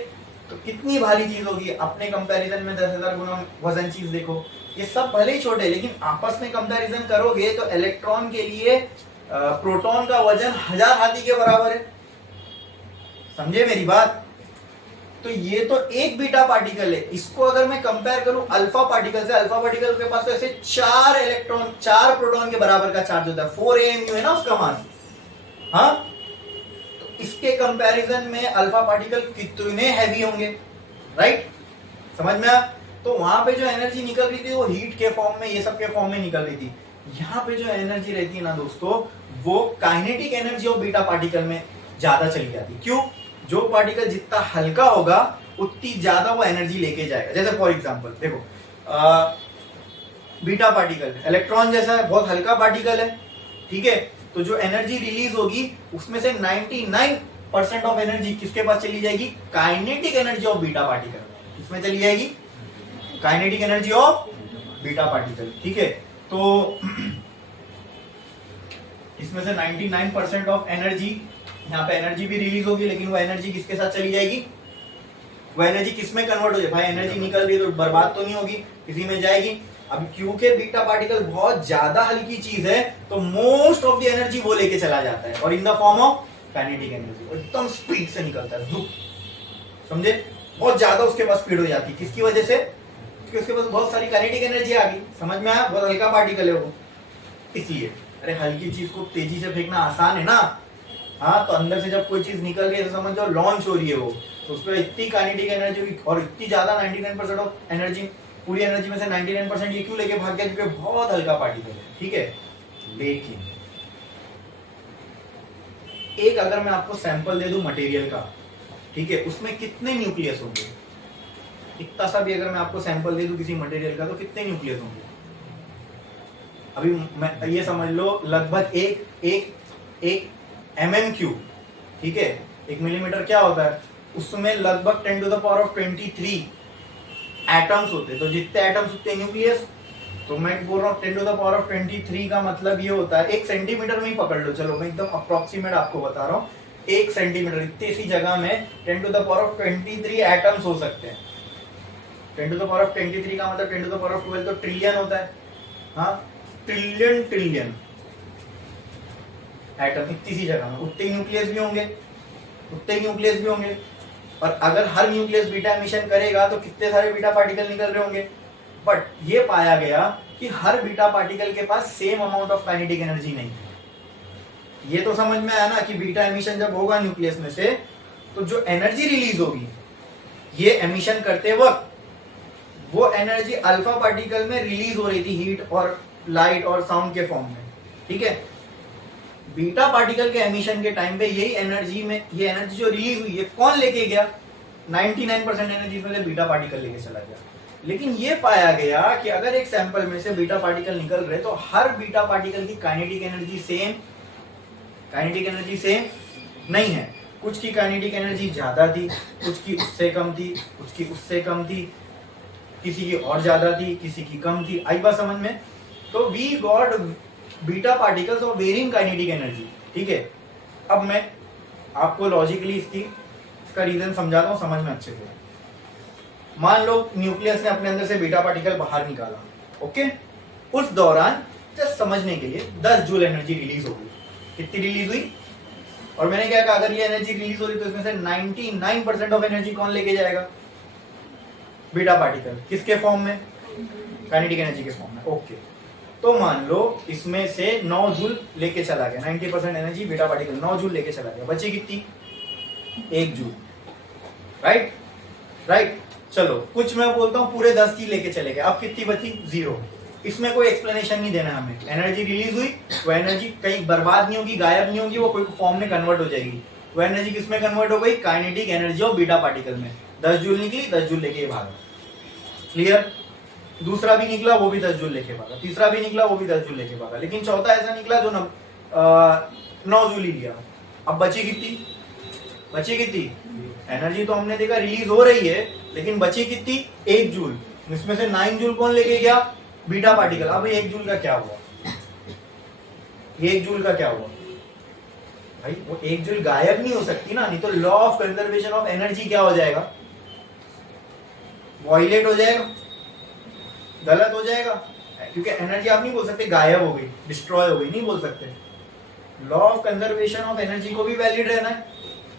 तो कितनी भारी चीज होगी अपने कंपैरिजन में 10,000 गुना वजन चीज। देखो ये सब भले ही छोटे, लेकिन आपस में कंपैरिजन करोगे तो इलेक्ट्रॉन के लिए प्रोटॉन का वजन 1000 हाथी के बराबर है। समझे मेरी बात? तो ये तो एक बीटा पार्टिकल है, इसको अगर मैं कंपेयर करूं अल्फा पार्टिकल से, अल्फा पार्टिकल के पास तो ऐसे 4 प्रोटॉन के बराबर का चार्ज होता है, 4 AMU है ना उसका मास। हाँ, तो इसके कंपैरिजन में अल्फा पार्टिकल कितने हैवी होंगे? राइट? समझ में आया? तो वहां पे जो एनर्जी निकल रही थी वो हीट के फॉर्म में, ये सब के फॉर्म में निकल रही थी। यहाँ पे जो एनर्जी रहती है ना दोस्तों, वो kinetic energy of beta particle में ज्यादा चली जाती है। क्यों? जो पार्टिकल जितना हल्का होगा उतनी ज्यादा वो एनर्जी लेके जाएगा। जैसे फॉर एग्जांपल देखो, बीटा पार्टिकल इलेक्ट्रॉन जैसा है, बहुत हल्का पार्टिकल है। ठीक है, तो जो एनर्जी रिलीज होगी उसमें से 99% ऑफ एनर्जी किसके पास चली जाएगी? Kinetic energy of beta particle. किसमें चली जाएगी? Kinetic energy of beta particle. ठीक है, तो इसमें से 99% ऑफ एनर्जी, यहाँ पे एनर्जी भी रिलीज होगी, लेकिन वो एनर्जी किसके साथ चली जाएगी? वो एनर्जी किसमें कन्वर्ट हो जाए? भाई एनर्जी निकल रही है तो बर्बाद तो नहीं होगी, किसी में जाएगी। अब क्योंकि बीटा पार्टिकल बहुत ज्यादा हल्की चीज है तो मोस्ट ऑफ द एनर्जी वो लेके चला जाता है, और in the form of kinetic energy, एकदम स्पीड से निकलता है। समझे? बहुत ज्यादा उसके पास स्पीड हो जाती है। किसकी वजह से? क्योंकि उसके पास बहुत सारी काइनेटिक एनर्जी आ गई। समझ में आया? बहुत हल्का पार्टिकल है वो, इसलिए। अरे हल्की चीज को तेजी से फेंकना आसान है ना। हाँ, तो अंदर से जब कोई चीज निकल रही है तो समझ जाओ लॉन्च हो रही है वो, तो उसमें इतनी काइनेटिक एनर्जी हुई और इतनी ज्यादा 99% ऑफ एनर्जी, पूरी एनर्जी में से 99% ये क्यों लेके भाग गया? क्योंकि बहुत हल्का पार्टिकल है, ठीक है। लेकिन एक अगर मैं आपको सैंपल दे दूं मटेरियल का, ठीक है, उसमें कितने न्यूक्लियस होंगे? इतना सा भी अगर मैं आपको सैंपल दे दूं किसी मटेरियल का, तो कितने न्यूक्लियस होंगे? अभी मैं ये समझ लो लगभग एक mm3, ठीक है, 1 मिलीमीटर क्या होता है? उसमें लगभग 10 to the power of 23 atoms होते हैं। तो जितने एटम्स उतने न्यूक्लियस। तो मैं बोल रहा हूँ 10 टू द पावर ऑफ 23 का मतलब ये होता है, 1 सेंटीमीटर में ही पकड़ लो, चलो मैं एकदम अप्रोक्सीमेट आपको बता रहा हूँ, 1 सेंटीमीटर इतनी सी जगह में 10 to the power of 23 atoms हो सकते हैं। 10 टू द पावर ऑफ 23 का मतलब 10 टू द पावर ऑफ 12 तो ट्रिलियन होता है। हाँ, ट्रिलियन एटम इतनी सी जगह में, उतने न्यूक्लियस भी होंगे। और अगर हर न्यूक्लियस बीटा एमिशन करेगा तो कितने सारे बीटा पार्टिकल निकल रहे होंगे? बट ये पाया गया कि हर बीटा पार्टिकल के पास same amount of kinetic energy नहीं है। ये तो समझ में आया ना कि बीटा एमिशन जब होगा न्यूक्लियस में से, तो जो एनर्जी रिलीज होगी ये एमिशन करते वक्त, वो एनर्जी अल्फा पार्टिकल में रिलीज हो रही थी हीट और लाइट और साउंड के फॉर्म में, ठीक है। बीटा पार्टिकल के एमिशन के टाइम पे यही एनर्जी में, ये एनर्जी जो रिलीज हुई है कौन लेके गया? 99% एनर्जी में से बीटा पार्टिकल लेके चला गया। लेकिन ये पाया गया कि अगर एक सैंपल में से बीटा पार्टिकल निकल रहे तो हर बीटा पार्टिकल की काइनेटिक एनर्जी सेम नहीं है। कुछ की काइनेटिक एनर्जी ज्यादा थी, कुछ की उससे कम थी, कुछ की उससे कम थी, किसी की और ज्यादा थी, किसी की कम थी। आई बात समझ में? तो we got beta particles of varying kinetic energy, ठीक है। अब मैं आपको लॉजिकली इसका रीजन समझाता हूं, समझ में अच्छे से। मान लो न्यूक्लियस ने अपने अंदर से बीटा पार्टिकल बाहर निकाला, ओके। उस दौरान जस्ट समझने के लिए 10 जूल एनर्जी रिलीज हो गई। कितनी रिलीज हुई? और मैंने क्या कहा, अगर ये एनर्जी रिलीज हो रही तो इसमें से 99% ऑफ एनर्जी कौन लेके जाएगा? Beta particle. किसके फॉर्म में? काइनेटिक एनर्जी के फॉर्म में, ओके। तो मान लो इसमें से 9 जूल लेके चला गया, 90% एनर्जी बीटा पार्टिकल 9 जूल लेके चला गया, बची कितनी? 1 जूल, राइट। चलो कुछ मैं बोलता हूं पूरे 10 की लेके चले गए, अब कितनी बची? 0। इसमें कोई एक्सप्लेनेशन नहीं देना हमें। एनर्जी रिलीज हुई, वो एनर्जी कहीं बर्बाद नहीं होगी, गायब नहीं होगी, वो कोई फॉर्म में कन्वर्ट हो जाएगी। वो एनर्जी किस में कन्वर्ट हो गई? Kinetic energy of beta particle में। 10 जूल निकली, 10 जूल लेके भागा, क्लियर। दूसरा भी निकला, वो भी 10 जूल लेके भागा, तीसरा भी निकला, वो भी 10 जूल लेके भागा, लेकिन चौथा ऐसा निकला जो 9 जूल ही लिया। अब बची कितनी एनर्जी? तो हमने देखा रिलीज हो रही है, लेकिन बची कितनी? 1 जूल। इसमें से 9 जूल कौन लेके गया? Beta particle. अब 1 जूल का क्या हुआ? 1 जूल का क्या हुआ भाई? वो 1 जूल गायब नहीं हो सकती ना, नहीं तो law of conservation of energy क्या हो जाएगा? वॉयलेट हो जाएगा, गलत हो जाएगा। क्योंकि एनर्जी आप नहीं बोल सकते गायब हो गई, डिस्ट्रॉय हो गई, नहीं बोल सकते। Law of conservation of energy को भी वैलिड रहना है,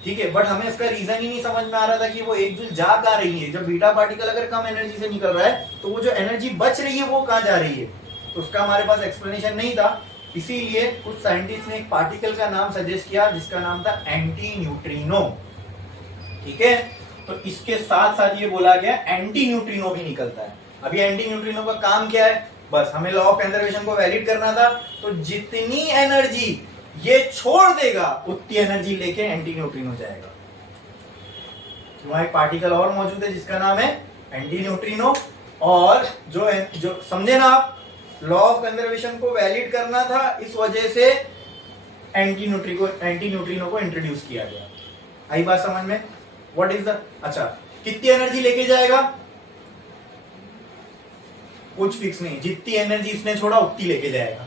ठीक है। बट हमें इसका रीजन ही नहीं समझ में आ रहा था कि वो 1 जूल जा कहाँ रही है। जब बीटा पार्टिकल अगर कम एनर्जी से निकल रहा है तो वो जो एनर्जी बच रही है वो कहाँ जा रही है? तो उसका हमारे पास एक्सप्लेनेशन नहीं था। इसीलिए कुछ साइंटिस्ट ने एक पार्टिकल का नाम सजेस्ट किया जिसका नाम था एंटी न्यूट्रिनो, ठीक है। तो इसके साथ साथ ये बोला गया एंटी न्यूट्रिनो भी निकलता है। अभी एंटी न्यूट्रिनो का काम क्या है? बस हमें लॉ ऑफ कंजर्वेशन को वैलिड करना था। तो जितनी एनर्जी ये छोड़ देगा उतनी एनर्जी लेके एंटी न्यूट्रिनो जाएगा। वहां एक पार्टिकल और मौजूद है जिसका नाम है एंटी न्यूट्रिनो। और जो समझे ना आप, लॉ ऑफ कंजर्वेशन को वैलिड करना था, इस वजह से एंटी न्यूट्रिनो को इंट्रोड्यूस किया गया। आई बात समझ में? व्हाट इज द, अच्छा कितनी एनर्जी लेके जाएगा? कुछ फिक्स नहीं, जितनी एनर्जी इसने छोड़ा उतनी लेके जाएगा।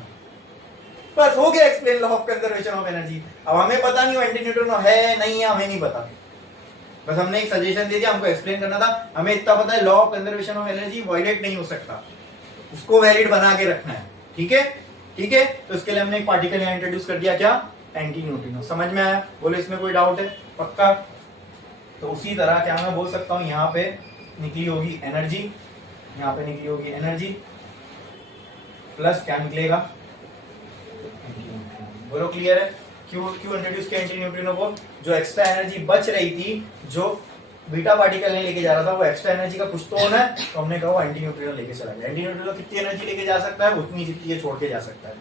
बस हो गया explain law of conservation of energy. अब हमें पता नहीं वो एंटी न्यूट्रिनो है नहीं है, हमें नहीं पता, बस हमने एक सजेशन दे दिया, हमको एक्सप्लेन करना था। हमें इतना पता है law of conservation of energy violate नहीं हो सकता, उसको वैलिड बना के रखना है, ठीक है, ठीक है। तो इसके लिए हमने एक पार्टिकल यहाँ इंट्रोड्यूस कर दिया, क्या? Anti neutrino. समझ में आया? बोले इसमें कोई डाउट है? पक्का? तो उसी तरह क्या मैं बोल सकता हूँ, यहाँ पे निकली होगी एनर्जी, यहाँ पे निकली होगी एनर्जी, प्लस क्या निकलेगा? बोलो क्लियर है? क्यों इंट्रोड्यूस किया एंटी न्यूट्रिनो को? जो एक्स्ट्रा एनर्जी बच रही थी, जो बीटा पार्टिकल नहीं लेके जा रहा था, वो एक्स्ट्रा एनर्जी का कुछ तो होना है, तो हमने कहा वो एंटी न्यूट्रिनो लेके चला गया। एंटी न्यूट्रिनो कितनी एनर्जी लेके जा सकता है, उतनी जितनी ये छोड़ के जा सकता है।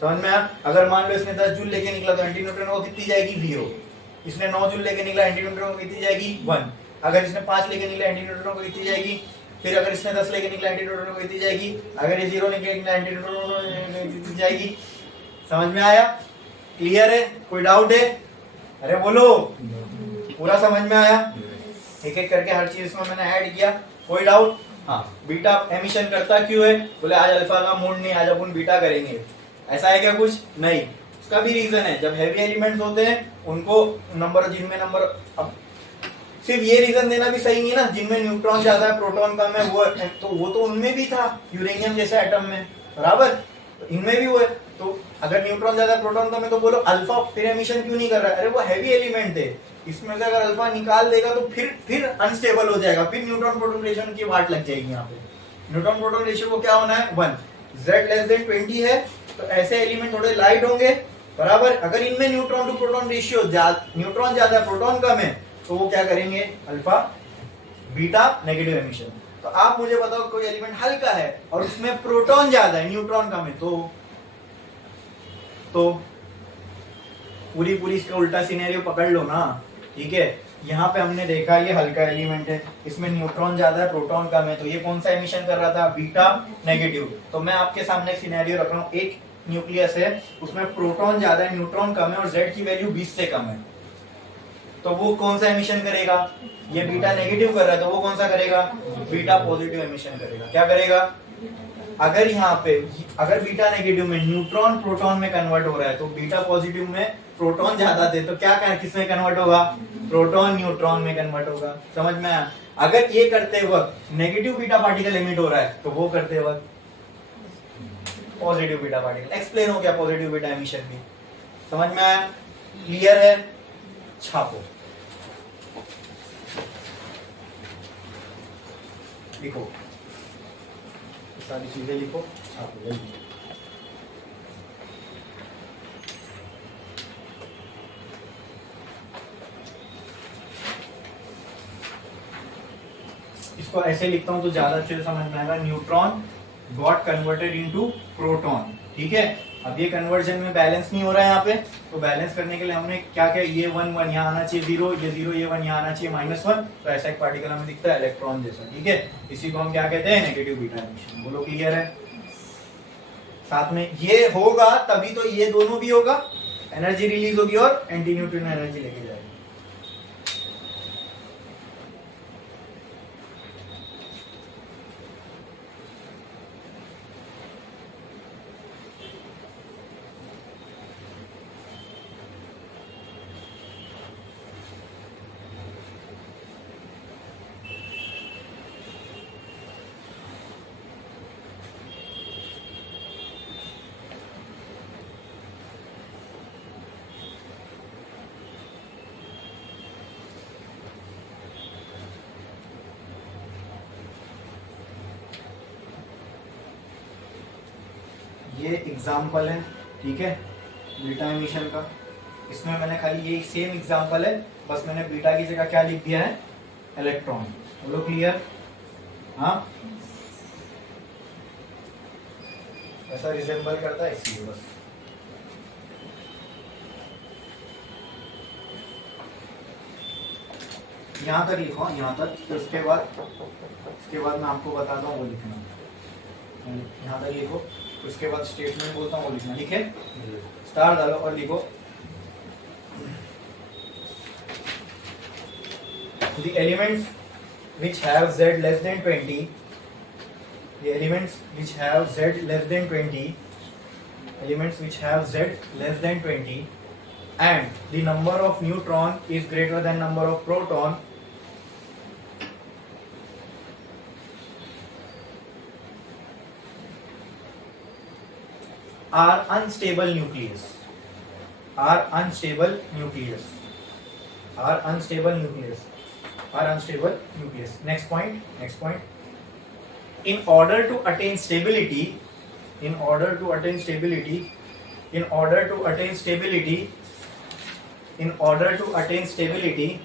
समझ में आया? अगर मान लो इसने 10 जूल लेके निकला तो एंटी न्यूट्रिनो कितनी जाएगी, 0। इसने 9 जूल लेके निकला, एंटी न्यूट्रिनो कितनी जाएगी, 1। अगर इसने 5 लेके निकला, एंटी न्यूट्रिनो कितनी जाएगी। फिर अगर इसने 10 लेके निकला, एंटी न्यूट्रिनो कितनी जाएगी। अगर ये 0 लेके निकला, एंटी न्यूट्रिनो कितनी जाएगी। समझ में आया? क्लियर है? कोई डाउट है? अरे बोलो, पूरा समझ में आया? एक एक करके हर चीज इसमें मैंने ऐड किया। कोई डाउट? हाँ, बीटा एमिशन करता क्यों है? बोले आज अल्फा का मूड नहीं, आज अपन बीटा करेंगे। ऐसा है क्या कुछ? नहीं। उसका भी रीजन है, जब हैवी एलिमेंट्स होते हैं उनको नंबर, जिनमें नंबर, अब सिर्फ ये रीजन देना भी सही नहीं है ना, जिनमें न्यूट्रॉन ज्यादा है प्रोटॉन कम है, वो तो उनमें भी था यूरेनियम जैसे एटम में, बराबर। तो इनमें भी वो है। तो अगर न्यूट्रॉन ज्यादा प्रोटॉन कम है तो बोलो अल्फा फिर एमिशन क्यों नहीं कर रहा है? अरे वो हैवी एलिमेंट है, इसमें से अगर अल्फा निकाल देगा तो फिर अनस्टेबल हो जाएगा, फिर न्यूट्रॉन प्रोटॉन रेशियो की वाट लग जाएगी। यहाँ पे न्यूट्रॉन प्रोटॉन रेशियो को क्या होना है, 1। Z लेस देन 20 है तो ऐसे एलिमेंट थोड़े लाइट होंगे, बराबर। अगर इनमें neutron to proton ratio neutron ज्यादा प्रोटॉन कम है तो वो क्या करेंगे, अल्फा बीटा नेगेटिव एमिशन। तो आप मुझे बताओ कोई एलिमेंट हल्का है और उसमें प्रोटॉन ज्यादा है न्यूट्रॉन कम है, तो पूरी इसका उल्टा सिनेरियो पकड़ लो ना, ठीक है। यहाँ पे हमने देखा ये हल्का एलिमेंट है, इसमें न्यूट्रॉन ज्यादा है प्रोटॉन कम है, तो ये कौन सा एमिशन कर रहा था, बीटा नेगेटिव। तो मैं आपके सामने एक सिनेरियो रख रहा हूँ, एक न्यूक्लियस है उसमें प्रोटॉन ज्यादा है न्यूट्रॉन कम है और Z की वैल्यू 20 से कम है, तो वो कौन सा एमिशन करेगा, ये बीटा नेगेटिव कर रहा है तो वो कौन सा करेगा, बीटा पॉजिटिव एमिशन करेगा। क्या करेगा, अगर यहाँ पे अगर बीटा नेगेटिव में न्यूट्रॉन प्रोटॉन में कन्वर्ट हो रहा है तो बीटा पॉजिटिव में प्रोटॉन ज्यादा थे तो क्या किसमें कन्वर्ट होगा, प्रोटॉन न्यूट्रॉन में कन्वर्ट होगा। समझ में आया? अगर ये करते वक्त नेगेटिव बीटा पार्टिकल एमिट हो रहा है तो वो करते वक्त पॉजिटिव बीटा पार्टिकल। एक्सप्लेन हो गया पॉजिटिव बीटा एमिशन भी। समझ में आया? क्लियर है? छापो, लिखो, सारी चीजें लिखो, छापो जल्दी। इसको ऐसे लिखता हूं तो ज्यादा अच्छे से समझ में आएगा। Neutron got converted into proton, ठीक है। अब ये कन्वर्जन में बैलेंस नहीं हो रहा है यहाँ पे, तो बैलेंस करने के लिए हमने क्या किया, ये 1 1 यहाँ आना चाहिए, 0 ये 0 ये 1 यहाँ आना चाहिए, -1। तो ऐसा एक पार्टिकल हमें दिखता है इलेक्ट्रॉन जैसा, ठीक है। इसी को हम क्या कहते हैं, नेगेटिव बीटा एमिशन। बोलो क्लियर है? साथ में ये होगा तभी तो ये दोनों भी होगा, एनर्जी रिलीज होगी और एंटी न्यूट्रिनो एनर्जी लेके जाएगी। ये एग्जाम्पल है, ठीक है, बीटा एमिशन का। इसमें मैंने खाली ये सेम एग्जाम्पल है, बस मैंने बीटा की जगह क्या लिख दिया है, इलेक्ट्रॉन। बोलो क्लियर? हाँ, ऐसा रिजेंबल करता है इसलिए बस। यहाँ तक लिखो, यहाँ तक, तो उसके बाद मैं आपको बताता हूँ वो लिखना। यहाँ तक लिखो, उसके बाद स्टेटमेंट बोलता हूँ वो लिखना। लिखे, स्टार डालो और लिखो, the elements which have z less than 20, the elements which have z less than 20, elements which have z less than 20 and the number of neutron is greater than number of proton are unstable nucleus, are unstable nucleus, are unstable nucleus, are unstable nucleus. Next point, next point. In order to attain stability, in order to attain stability, in order to attain stability, in order to attain stability,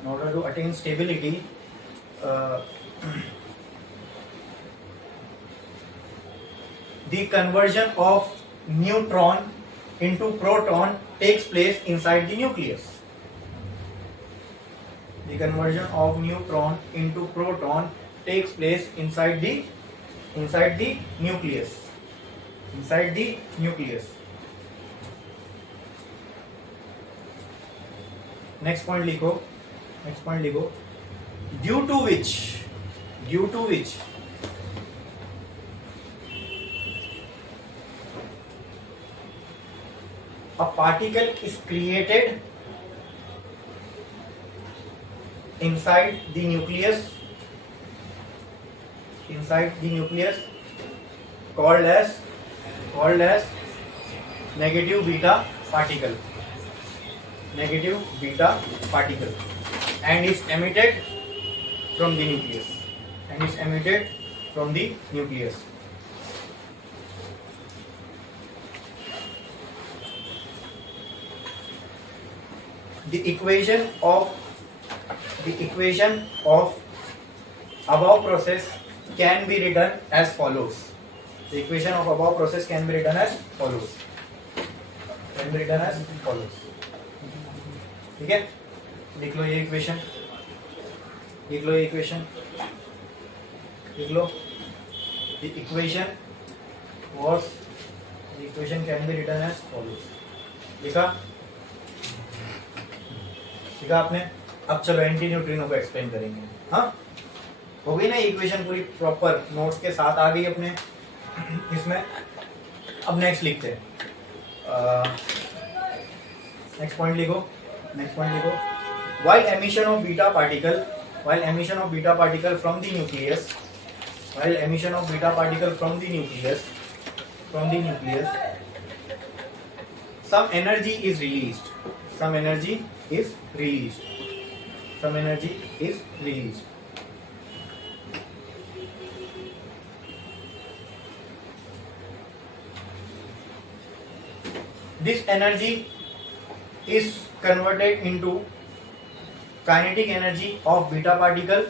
in order to attain stability, uh, the conversion of neutron into proton takes place inside the nucleus. The conversion of neutron into proton takes place inside the nucleus. Inside the nucleus. Next point लिखो. Due to which a particle is created inside the nucleus called as negative beta particle and is emitted from the nucleus. The equation of above process can be written as follows. The equation of above process can be written as follows. ठीक है, लिख लो ये equation. The equation can be written as follows. लिखा आपने. अब चलो anti neutrino को explain करेंगे. हाँ, हो गई ना इक्वेशन पूरी प्रॉपर नोट्स के साथ आ गई अपने इसमें. अब नेक्स्ट लिखते हैं. नेक्स्ट पॉइंट लिखो. While emission of beta particle from the nucleus, some energy is released. This energy is converted into kinetic energy of beta particle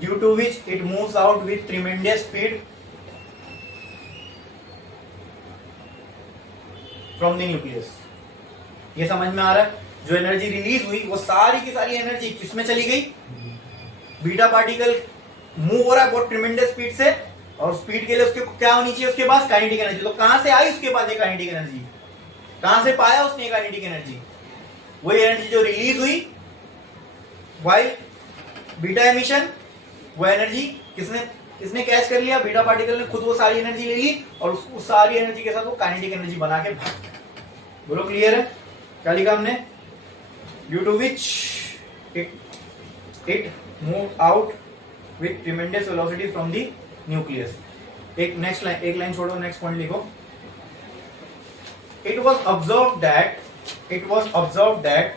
due to which it moves out with tremendous speed from the nucleus. ये समझ में आ रहा है? जो energy release हुई वो सारी की सारी एनर्जी किसमें चली गई? बीटा पार्टिकल मूव हो रहा है बहुत ट्रिमेंडस स्पीड से, और स्पीड के लिए उसके क्या होनी चाहिए? उसके पास काइनेटिक एनर्जी. तो कहां से आई उसके पास ये काइनेटिक एनर्जी? कहां से पाया उसने काइनेटिक एनर्जी? वही एनर्जी जो रिलीज हुई व्हाइल बीटा एमिशन. वो एनर्जी किसने कैच कर लिया? बीटा पार्टिकल ने खुद वो सारी एनर्जी ले ली और उस सारी एनर्जी के साथ वो काइनेटिक एनर्जी बना के भाग. बोलो क्लियर है? क्या लिखा हमने? Due to which it move out with tremendous velocity from the nucleus. एक लाइन छोड़ो, नेक्स्ट पॉइंट लिखो. It was observed that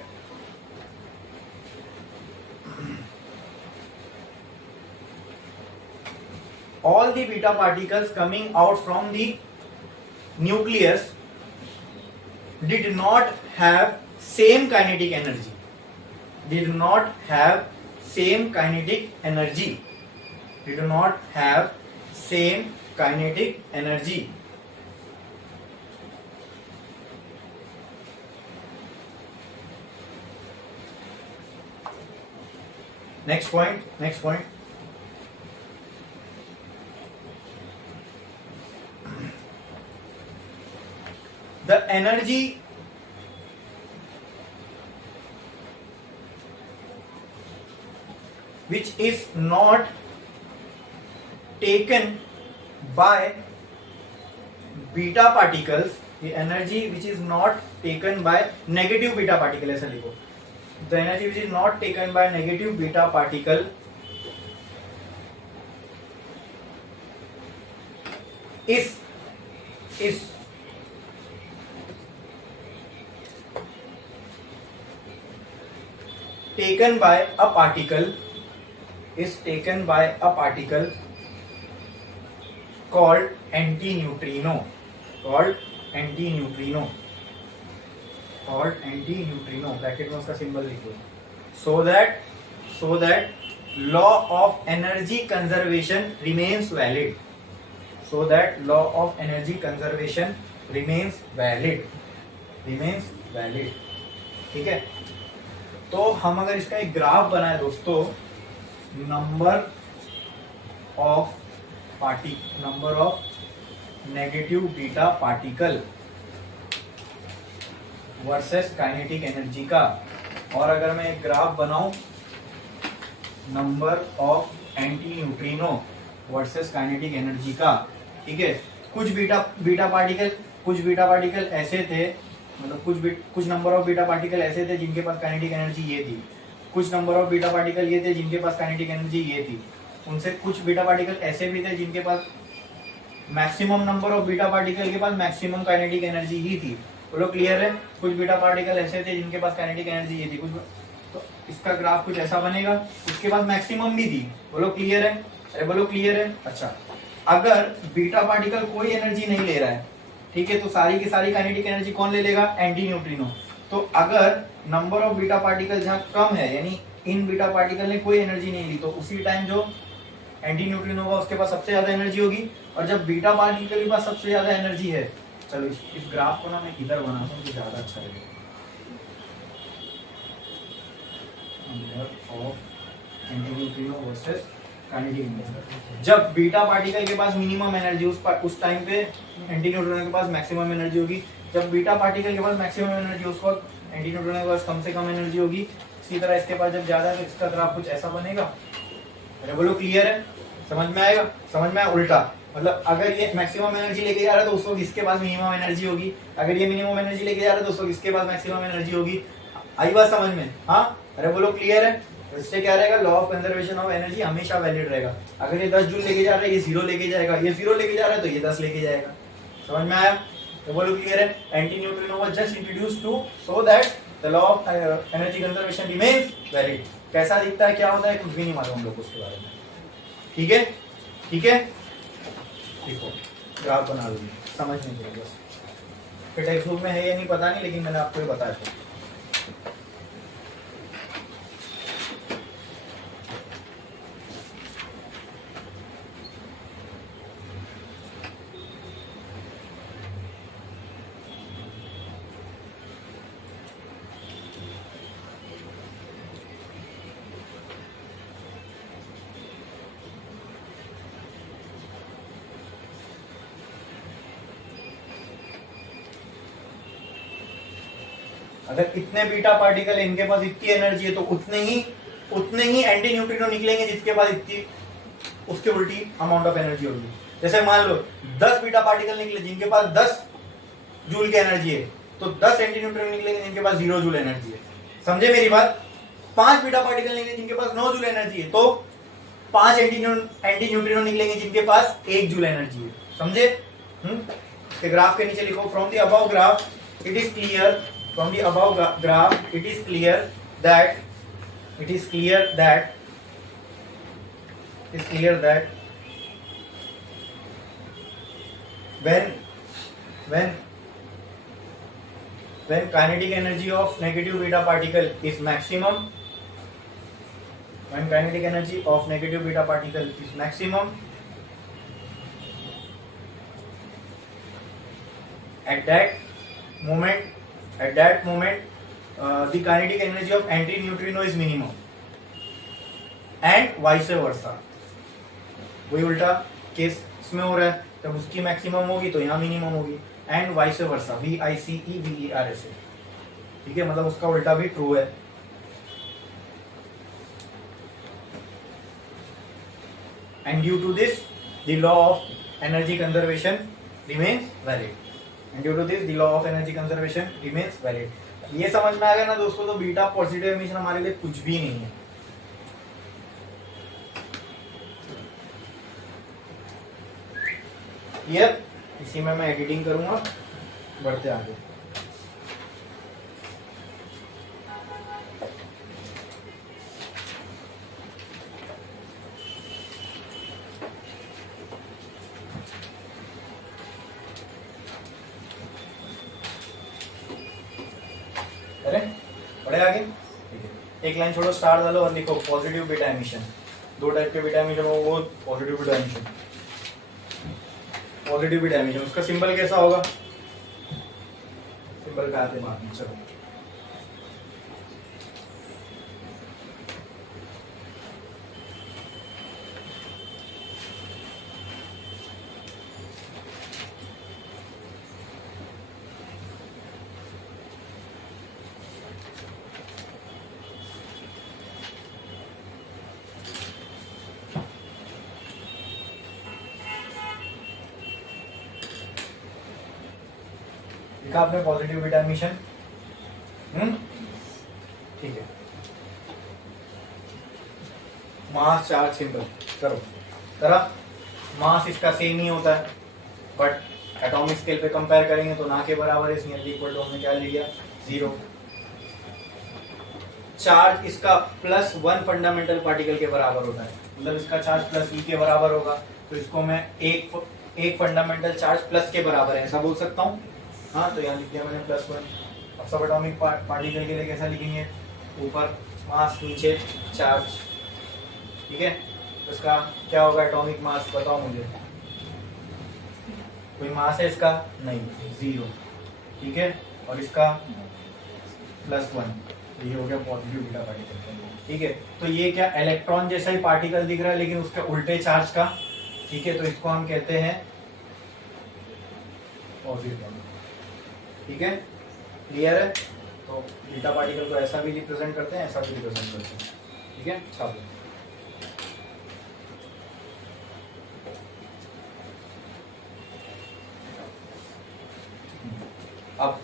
all the beta particles coming out from the nucleus did not have same kinetic energy. Did not have same kinetic energy. Next point. The energy which is not taken by beta particles, the energy which is not taken by negative beta particle, ऐसा लिखो. The energy which is not taken by negative beta particle is taken by a particle called antineutrino, called antineutrino, called antineutrino, bracket में उसका symbol लिखो, so that law of energy conservation remains valid, so that law of energy conservation remains valid, remains valid, ठीक है। तो हम अगर इसका एक ग्राफ बनाए दोस्तों, number of negative beta particle versus kinetic energy का, और अगर मैं एक ग्राफ बनाऊं number of anti neutrino versus kinetic energy का, ठीक है। कुछ बीटा पार्टिकल ऐसे थे, मतलब कुछ नंबर ऑफ बीटा पार्टिकल ऐसे थे जिनके पास काइनेटिक एनर्जी ये थी, कुछ नंबर ऑफ बीटा पार्टिकल ये थे जिनके पास काइनेटिक एनर्जी ये थी, उनसे कुछ बीटा पार्टिकल ऐसे भी थे जिनके पास maximum number of beta particle के पास मैक्सिमम काइनेटिक एनर्जी ही थी। बोलो क्लियर है। कुछ बीटा पार्टिकल ऐसे थे जिनके पास काइनेटिक एनर्जी ये थी, कुछ तो इसका ग्राफ कुछ ऐसा बनेगा, उसके पास मैक्सिमम भी थी। बोलो क्लियर है, अरे बोलो क्लियर है। अच्छा, अगर बीटा पार्टिकल कोई एनर्जी नहीं ले रहा है, ठीक है, तो सारी की सारी काइनेटिक एनर्जी कौन ले लेगा? Anti neutrino. तो अगर नंबर ऑफ बीटा पार्टिकल जहां कम है, यानी इन बीटा पार्टिकल ने कोई एनर्जी नहीं ली, तो उसी टाइम जो एंटी न्यूट्रिनो होगा उसके पास सबसे ज्यादा एनर्जी होगी। और जब बीटा पार्टिकल के पास सबसे ज्यादा एनर्जी है, चलो इस ग्राफ को ना मैं इधर बनाता हूँ, ज्यादा अच्छा लगेगा। जब बीटा पार्टिकल के पास मिनिमम एनर्जी, उस टाइम पे एंटी न्यूट्रिनो के पास मैक्सिमम एनर्जी होगी। जब बीटा पार्टिकल के पास मैक्सिमम एनर्जी, उस वक्त एंटी न्यूट्रिनो के पास कम से कम एनर्जी होगी। इसी तरह इसके पास जब ज्यादा, तो इसका ग्राफ कुछ ऐसा बनेगा। अरे बोलो क्लियर है, समझ में आएगा? समझ में आया? उल्टा मतलब अगर ये मैक्सिमम एनर्जी लेके जा रहा है तो उस वक्त इसके पास मिनिमम एनर्जी होगी, अगर ये मिनिमम एनर्जी लेके जा रहा है तो उस वक्त इसके पास मैक्सिमम एनर्जी होगी। आई बात समझ में? हाँ, अरे बोलो क्लियर है। इससे क्या रहेगा? Law of conservation of energy हमेशा वैलिड रहेगा। अगर ये 10 जूल लेके जा रहा है, ये 0 लेके जाएगा, ये 0 लेके जा रहा है तो ये 10 लेके जाएगा। समझ में आया? तो बोलो क्लियर है। Anti neutrino was just introduced to so that the law of energy conservation remains valid. कैसा दिखता है, क्या होता है, कुछ भी नहीं मालूम हम लोग उसके बारे में। ठीक है, ठीक है, देखो ग्राफ बना लूंगी, समझने के लिए बस। फिर टेक्स्ट बुक में है या नहीं पता नहीं, लेकिन मैंने आपको ये बताया था। अगर इतने बीटा पार्टिकल है, इनके पास इतनी एनर्जी है, तो उतने ही एंटी न्यूट्रिनो निकलेंगे जिसके पास इतनी, उसके उल्टी अमाउंट ऑफ एनर्जी होगी। जैसे मान लो 10 बीटा पार्टिकल निकले जिनके पास 10 जूल की एनर्जी है, तो 10 एंटी न्यूट्रिनो निकलेंगे जिनके पास 0 जूल एनर्जी है। समझे मेरी बात? 5 बीटा पार्टिकल निकले जिनके पास 9 जूल एनर्जी है, तो 5 एंटी न्यूट्रिनो निकलेंगे जिनके पास 1 जूल एनर्जी है। समझे? ग्राफ के नीचे लिखो, from the above graph it is clear, from the above graph it is clear that when kinetic energy of negative beta particle is maximum, when kinetic energy of negative beta particle is maximum, at that moment the kinetic energy of antineutrino is minimum, and vice versa। वही उल्टा case इसमें हो रहा है, जब उसकी maximum होगी तो यहाँ मिनिमम होगी, एंड वाइस वर्सा, VICEVERS। ठीक है, मतलब उसका उल्टा भी ट्रू है। And due to this the law of energy conservation remains valid, and due to this the law of energy conservation remains valid. ये समझ में आ गया ना दोस्तों? तो बीटा पॉजिटिव एमिशन हमारे लिए कुछ भी नहीं है। ये इसी में मैं एडिटिंग करूंगा, बढ़ते आगे। पढ़े आगे? ठीक है, एक लाइन छोड़ो, स्टार डालो और लिखो पॉजिटिव बीटा एमिशन। दो टाइप के बीटा एमिशन हो, वो positive beta emission. Positive beta emission उसका सिंबल कैसा होगा? सिंबल का आते बाद में, चलो लिखा आपने पॉजिटिव बीटा एमिशन? ठीक है, मास चार्ज सिंबल करो, करा? मास इसका सेम ही होता है, बट एटॉमिक स्केल पे कंपेयर करेंगे तो ना के बराबर है, इसमें इक्वल टू हमने क्या लिया? 0। चार्ज इसका +1 फंडामेंटल पार्टिकल के बराबर होता है, मतलब इसका चार्ज +E के बराबर होगा, तो इसको मैं एक फंडामेंटल चार्ज प्लस के बराबर है ऐसा बोल सकता हूँ। हाँ, तो यहाँ लिख दिया मैंने +1। अब सब एटॉमिक पार्टिकल के लिए कैसा लिखेंगे? ऊपर मास, नीचे चार्ज, ठीक है? तो इसका क्या होगा एटॉमिक मास, बताओ मुझे। कोई मास है इसका? नहीं, 0, ठीक है? और इसका +1, तो ये हो गया पॉजिटिव बीटा पार्टिकल, ठीक है? तो ये क्या इलेक्ट्रॉन जैसा ही पार्टिकल दिख रहा है लेकिन उसके उल्टे चार्ज का, ठीक है? तो इसको हम कहते हैं पॉजिटिव, ठीक है? क्लियर है? तो बीटा पार्टिकल को ऐसा भी रिप्रेजेंट करते हैं, ऐसा भी रिप्रेजेंट करते हैं, ठीक है? चलो अब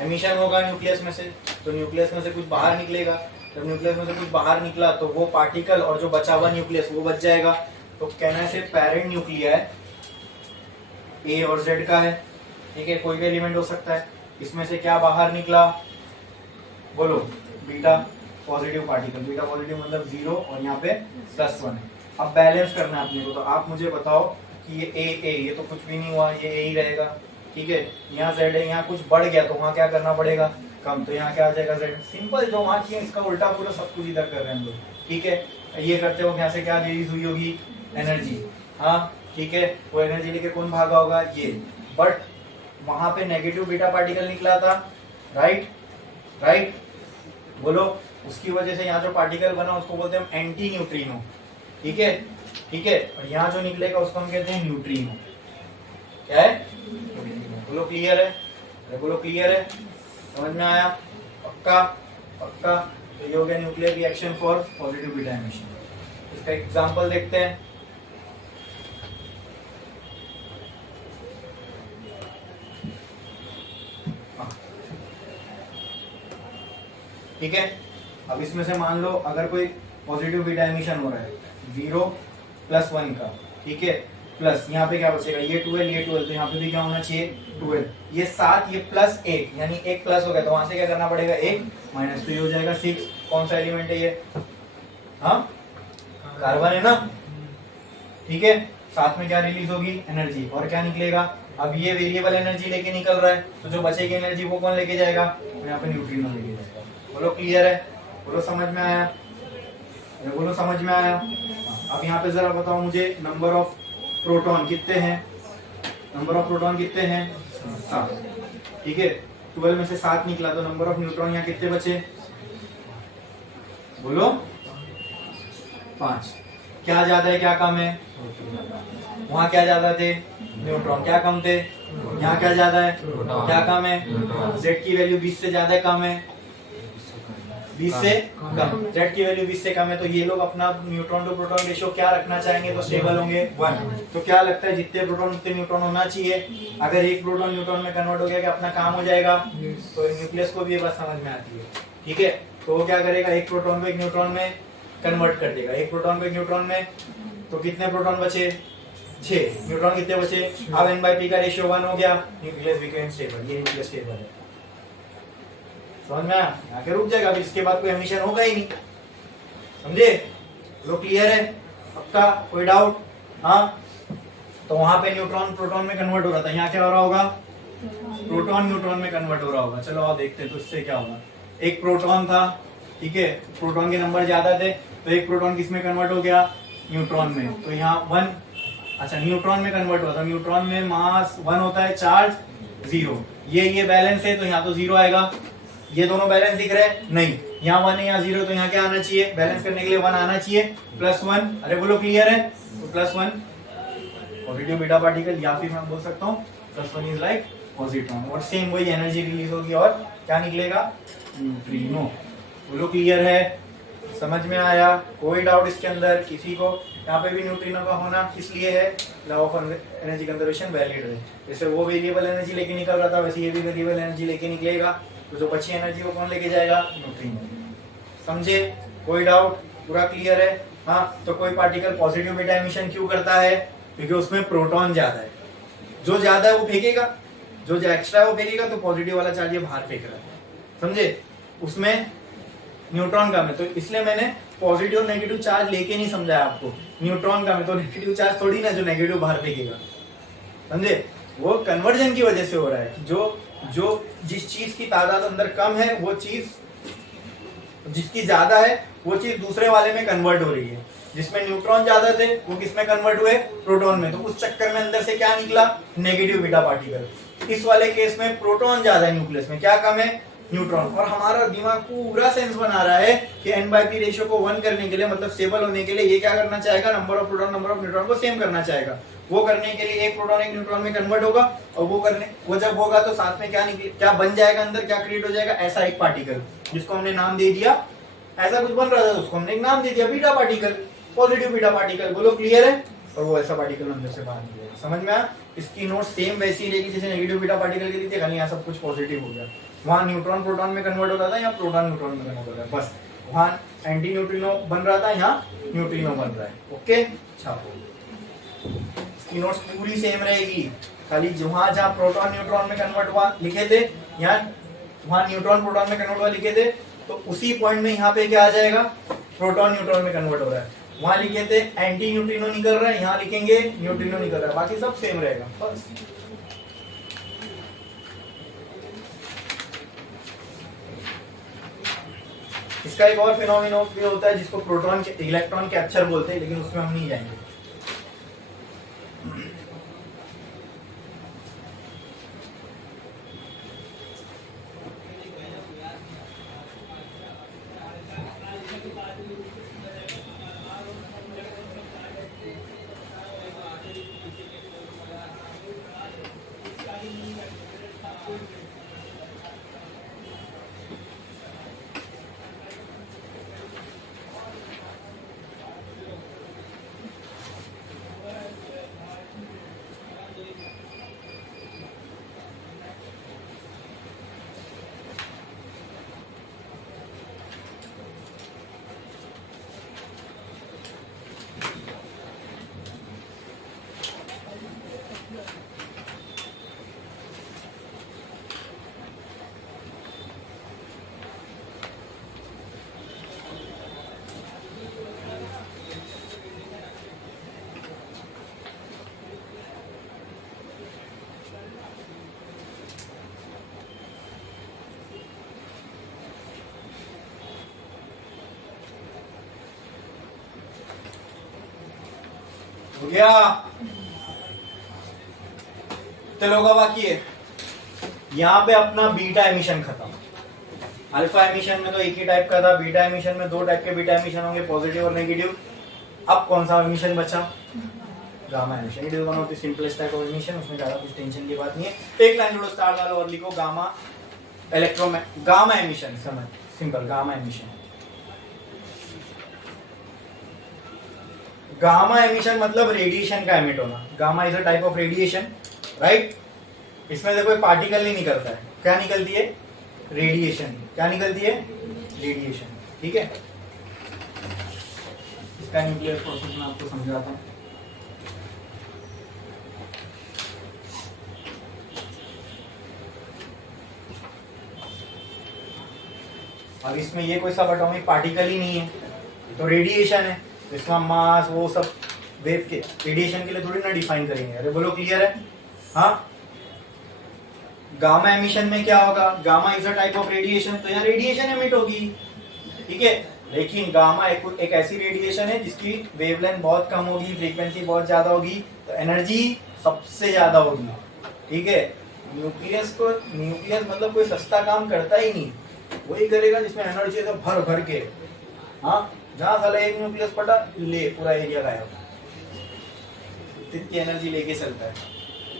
एमिशन होगा न्यूक्लियस में से, तो न्यूक्लियस में से कुछ बाहर निकलेगा। जब न्यूक्लियस में से कुछ बाहर निकला तो वो पार्टिकल और जो बचा हुआ न्यूक्लियस वो बच जाएगा। तो कहना से पेरेंट न्यूक्लियर ए और जेड का है, ठीक है? कोई भी एलिमेंट हो सकता है। इसमें से क्या बाहर निकला? बोलो, beta positive particle. Beta positive मतलब 0 और यहाँ पे +1 है। अब बैलेंस करना है अपने को, तो आप मुझे बताओ कि ये ए ये तो कुछ भी नहीं हुआ, ये ए ही रहेगा, ठीक है? यहाँ जेड है, यहाँ कुछ बढ़ गया तो वहाँ क्या करना पड़ेगा? कम, तो यहाँ क्या आ जाएगा? जेड। सिंपल, जो वहाँ किया इसका उल्टा पूरा सब कुछ इधर कर रहे हैं हम लोग, ठीक है? ये करते हो, यहाँ से क्या रिलीज हुई होगी? एनर्जी, हाँ, ठीक है? वो एनर्जी लेके कौन भागा होगा? ये। बट वहां पे नेगेटिव बीटा पार्टिकल निकला था, राइट? बोलो, उसकी वजह से यहाँ जो पार्टिकल बना उसको बोलते हैं हम एंटी न्यूट्रिनो, ठीक है? और यहाँ जो निकलेगा उसको हम कहते हैं न्यूट्रिनो। क्या है? बोलो क्लियर है? अरे बोलो क्लियर है? समझ में आया? पक्का? तो ये हो गया nuclear reaction for positive beta emission. इसका एग्जांपल देखते हैं। ठीक है, अब इसमें से मान लो अगर कोई पॉजिटिव बीटा एमिशन हो रहा है 0 +1 का, ठीक है? प्लस यहाँ पे क्या बचेगा? ये 12, तो यहाँ पे भी क्या होना चाहिए? 12। ये 7, ये +1, यानी एक प्लस हो गया, तो वहां से क्या करना पड़ेगा? 1 माइनस, तो ये हो जाएगा 6। कौन सा एलिमेंट है ये? हाँ, कार्बन है ना, ठीक है? साथ में क्या रिलीज होगी? एनर्जी। और क्या निकलेगा? अब ये वेरिएबल एनर्जी लेके निकल रहा है, तो जो बचेगी एनर्जी वो कौन लेके जाएगा? तो यहाँ पे न्यूट्रिनो लेके जाएगा। बोलो क्लियर है? बोलो समझ में आया? बोलो समझ में आया? अब यहाँ पे जरा बताओ मुझे, नंबर ऑफ प्रोटॉन कितने हैं? नंबर ऑफ प्रोटॉन कितने हैं? 7, ठीक है? 12 में से 7 निकला, तो नंबर ऑफ न्यूट्रॉन यहाँ कितने बचे? बोलो 5। क्या ज्यादा है क्या कम है? वहां क्या ज्यादा थे? न्यूट्रॉन। क्या कम थे? यहाँ क्या ज्यादा है? क्या कम है? जेड की वैल्यू 20 से ज्यादा कम है? 20 से कम। जेड की वैल्यू 20 से कम है, तो ये लोग अपना न्यूट्रॉन टू प्रोटॉन रेशियो क्या रखना चाहेंगे? तो स्टेबल होंगे 1। तो क्या लगता है जितने प्रोटॉन उतने न्यूट्रॉन होना चाहिए। अगर एक प्रोटॉन न्यूट्रॉन में कन्वर्ट हो गया कि अपना काम हो जाएगा, तो न्यूक्लियस को भी ये बात समझ में आती है, ठीक है? तो वो क्या करेगा? एक प्रोटॉन को एक न्यूट्रॉन में कन्वर्ट कर देगा। एक प्रोटॉन को एक न्यूट्रॉन में, तो कितने प्रोटॉन बचे? 6। न्यूट्रॉन कितने बचे? अब n/p का रेशियो 1 हो गया, न्यूक्लियस बिकेम स्टेबल। ये न्यूक्लियस स्टेबल है। समझ में आया? आगे रुक जाएगा, अभी इसके बाद कोई एमिशन होगा ही नहीं, समझे? लोग क्लियर है? पक्का? कोई डाउट? हाँ, तो वहां पे न्यूट्रॉन प्रोटॉन में कन्वर्ट हो रहा था, यहाँ क्या हो रहा होगा? प्रोटॉन न्यूट्रॉन में कन्वर्ट हो रहा होगा। चलो आप देखते हैं तो इससे क्या होगा। एक प्रोटॉन था, ठीक है, प्रोटॉन के नंबर ज्यादा थे तो एक प्रोटॉन किस में कन्वर्ट हो गया, न्यूट्रॉन में, तो यहाँ 1, अच्छा न्यूट्रॉन में कन्वर्ट हुआ था, न्यूट्रॉन में मास 1 होता है, चार्ज 0, ये बैलेंस है तो यहाँ तो 0 आएगा, ये दोनों बैलेंस दिख रहे हैं नहीं, यहाँ 1 है यहाँ 0, तो यहाँ क्या आना चाहिए, बैलेंस करने के लिए 1 आना चाहिए, +1, अरे बोलो क्लियर है, तो +1 पॉजिटिव बीटा पार्टिकल, या फिर मैं बोल सकता हूँ +1 इज लाइक पॉजिट्रॉन, और सेम वही एनर्जी रिलीज होगी और क्या निकलेगा, न्यूट्रिनो। बोलो क्लियर है, समझ में आया, कोई डाउट इसके अंदर किसी को, यहाँ पे भी न्यूट्रिनो का होना किस लिए है, law of energy conservation valid है, जैसे वो वेरिएबल एनर्जी लेके निकल रहा था वैसे ये भी वेरिएबल एनर्जी लेके निकलेगा, तो जो बची एनर्जी को कौन लेके जाएगा, न्यूट्रिनो। समझे, कोई डाउट, पूरा क्लियर है। हाँ, तो कोई पार्टिकल पॉजिटिव बीटा एमिशन क्यों करता है, क्योंकि उसमें प्रोटॉन ज्यादा है, जो ज्यादा है वो फेंकेगा, जो एक्स्ट्रा है वो फेंकेगा, तो पॉजिटिव वाला चार्ज ये बाहर फेंक रहा है, समझे, उसमें न्यूट्रॉन कम है, तो इसलिए मैंने पॉजिटिव और नेगेटिव चार्ज लेके नहीं समझाया आपको, न्यूट्रॉन कम है तो नेगेटिव चार्ज थोड़ी ना जो नेगेटिव बाहर फेंकेगा, समझे, वो कन्वर्जन की वजह से हो रहा है, जो जिस चीज की तादाद अंदर कम है वो चीज जिसकी ज्यादा है वो चीज दूसरे वाले में कन्वर्ट हो रही है, जिसमें न्यूट्रॉन ज्यादा थे वो किस में कन्वर्ट हुए, प्रोटॉन में, तो उस चक्कर में अंदर से क्या निकला, नेगेटिव बीटा पार्टिकल। इस वाले केस में प्रोटॉन ज्यादा है न्यूक्लियस में, क्या कम है, न्यूट्रॉन, और हमारा दिमाग पूरा सेंस बना रहा है कि n/p रेशियो को 1 करने के लिए, मतलब स्टेबल होने के लिए ये क्या करना चाहेगा, number of proton number of neutron को सेम करना चाहेगा, वो करने के लिए एक प्रोटॉन एक न्यूट्रॉन में कन्वर्ट होगा, और वो जब होगा तो साथ में क्या बन जाएगा, अंदर क्या क्रिएट हो जाएगा, ऐसा एक पार्टिकल जिसको हमने नाम दे दिया, ऐसा कुछ बन रहा था उसको हमने एक नाम दे दिया, beta particle, positive beta particle. बोलो क्लियर है, और वो ऐसा पार्टिकल अंदर से बाहर निकलेगा, समझ में आया। इसकी नोट सेम वैसी रहेगी जैसे नेगेटिव बीटा पार्टिकल की थी, खाली यहाँ सब कुछ पॉजिटिव हो गया, वहां न्यूट्रॉन प्रोटॉन में कन्वर्ट होता था, यहाँ प्रोटॉन न्यूट्रॉन में कन्वर्ट होता है, बस वहां एंटी न्यूट्रिनो बन रहा था, यहाँ न्यूट्रिनो बन रहा है। ओके, छापो, इसकी नोट्स पूरी सेम रहेगी, खाली जहां जहां प्रोटॉन न्यूट्रॉन में कन्वर्ट हुआ लिखे थे, यहाँ वहां न्यूट्रॉन प्रोटॉन में कन्वर्ट हुआ लिखे थे, तो उसी पॉइंट में यहाँ पे क्या आ जाएगा, प्रोटॉन न्यूट्रॉन में कन्वर्ट हो रहा है, वहां लिखे थे एंटी न्यूट्रिनो निकल रहा है, यहाँ लिखेंगे न्यूट्रिनो निकल रहा है, बाकी सब सेम रहेगा बस। इसका एक और फिनोमिना भी होता है जिसको प्रोटॉन इलेक्ट्रॉन कैप्चर बोलते हैं, लेकिन उसमें हम नहीं जाएंगे। हो गया, चलो का बाकी है, यहाँ पे अपना बीटा एमिशन खत्म। अल्फा एमिशन में तो एक ही टाइप का था, बीटा एमिशन में 2 टाइप के बीटा एमिशन होंगे, पॉजिटिव और नेगेटिव। अब कौन सा एमिशन बचा, gamma emission. It is one of the simplest type of emission, उसमें ज्यादा कुछ टेंशन की बात नहीं है। एक लाइन जोड़ो, स्टार डालो और लिखो गामा गामा एमिशन, समझ, simple gamma emission. Gamma emission मतलब रेडिएशन का एमिट होना। Gamma is a type of radiation, right. इसमें से कोई पार्टिकल नहीं निकलता है, क्या निकलती है, रेडिएशन। क्या निकलती है, रेडिएशन, ठीक है। इसका न्यूक्लियर प्रोसेस मैं आपको समझाता हूँ। अब इसमें ये कोई सब एटॉमिक पार्टिकल ही नहीं है, तो रेडिएशन है। इसका मास वो सब वेव के रेडिएशन के लिए थोड़ी ना डिफाइन करेंगे। अरे बोलो क्लियर है, हाँ। गामा एमिशन में क्या होगा, gamma is a type of radiation, तो यहाँ रेडिएशन एमिट होगी, ठीक है। लेकिन गामा एक ऐसी रेडिएशन है जिसकी वेवलेंथ बहुत कम होगी, फ्रीक्वेंसी बहुत ज्यादा होगी, तो एनर्जी सबसे ज्यादा होगी, ठीक है। न्यूक्लियस मतलब कोई सस्ता काम करता ही नहीं, वही करेगा जिसमें एनर्जी है तो भर भर के, हाँ, जहां साला एक न्यूक्लियस पटा ले पूरा एरिया गायब, इतनी एनर्जी लेके चलता है,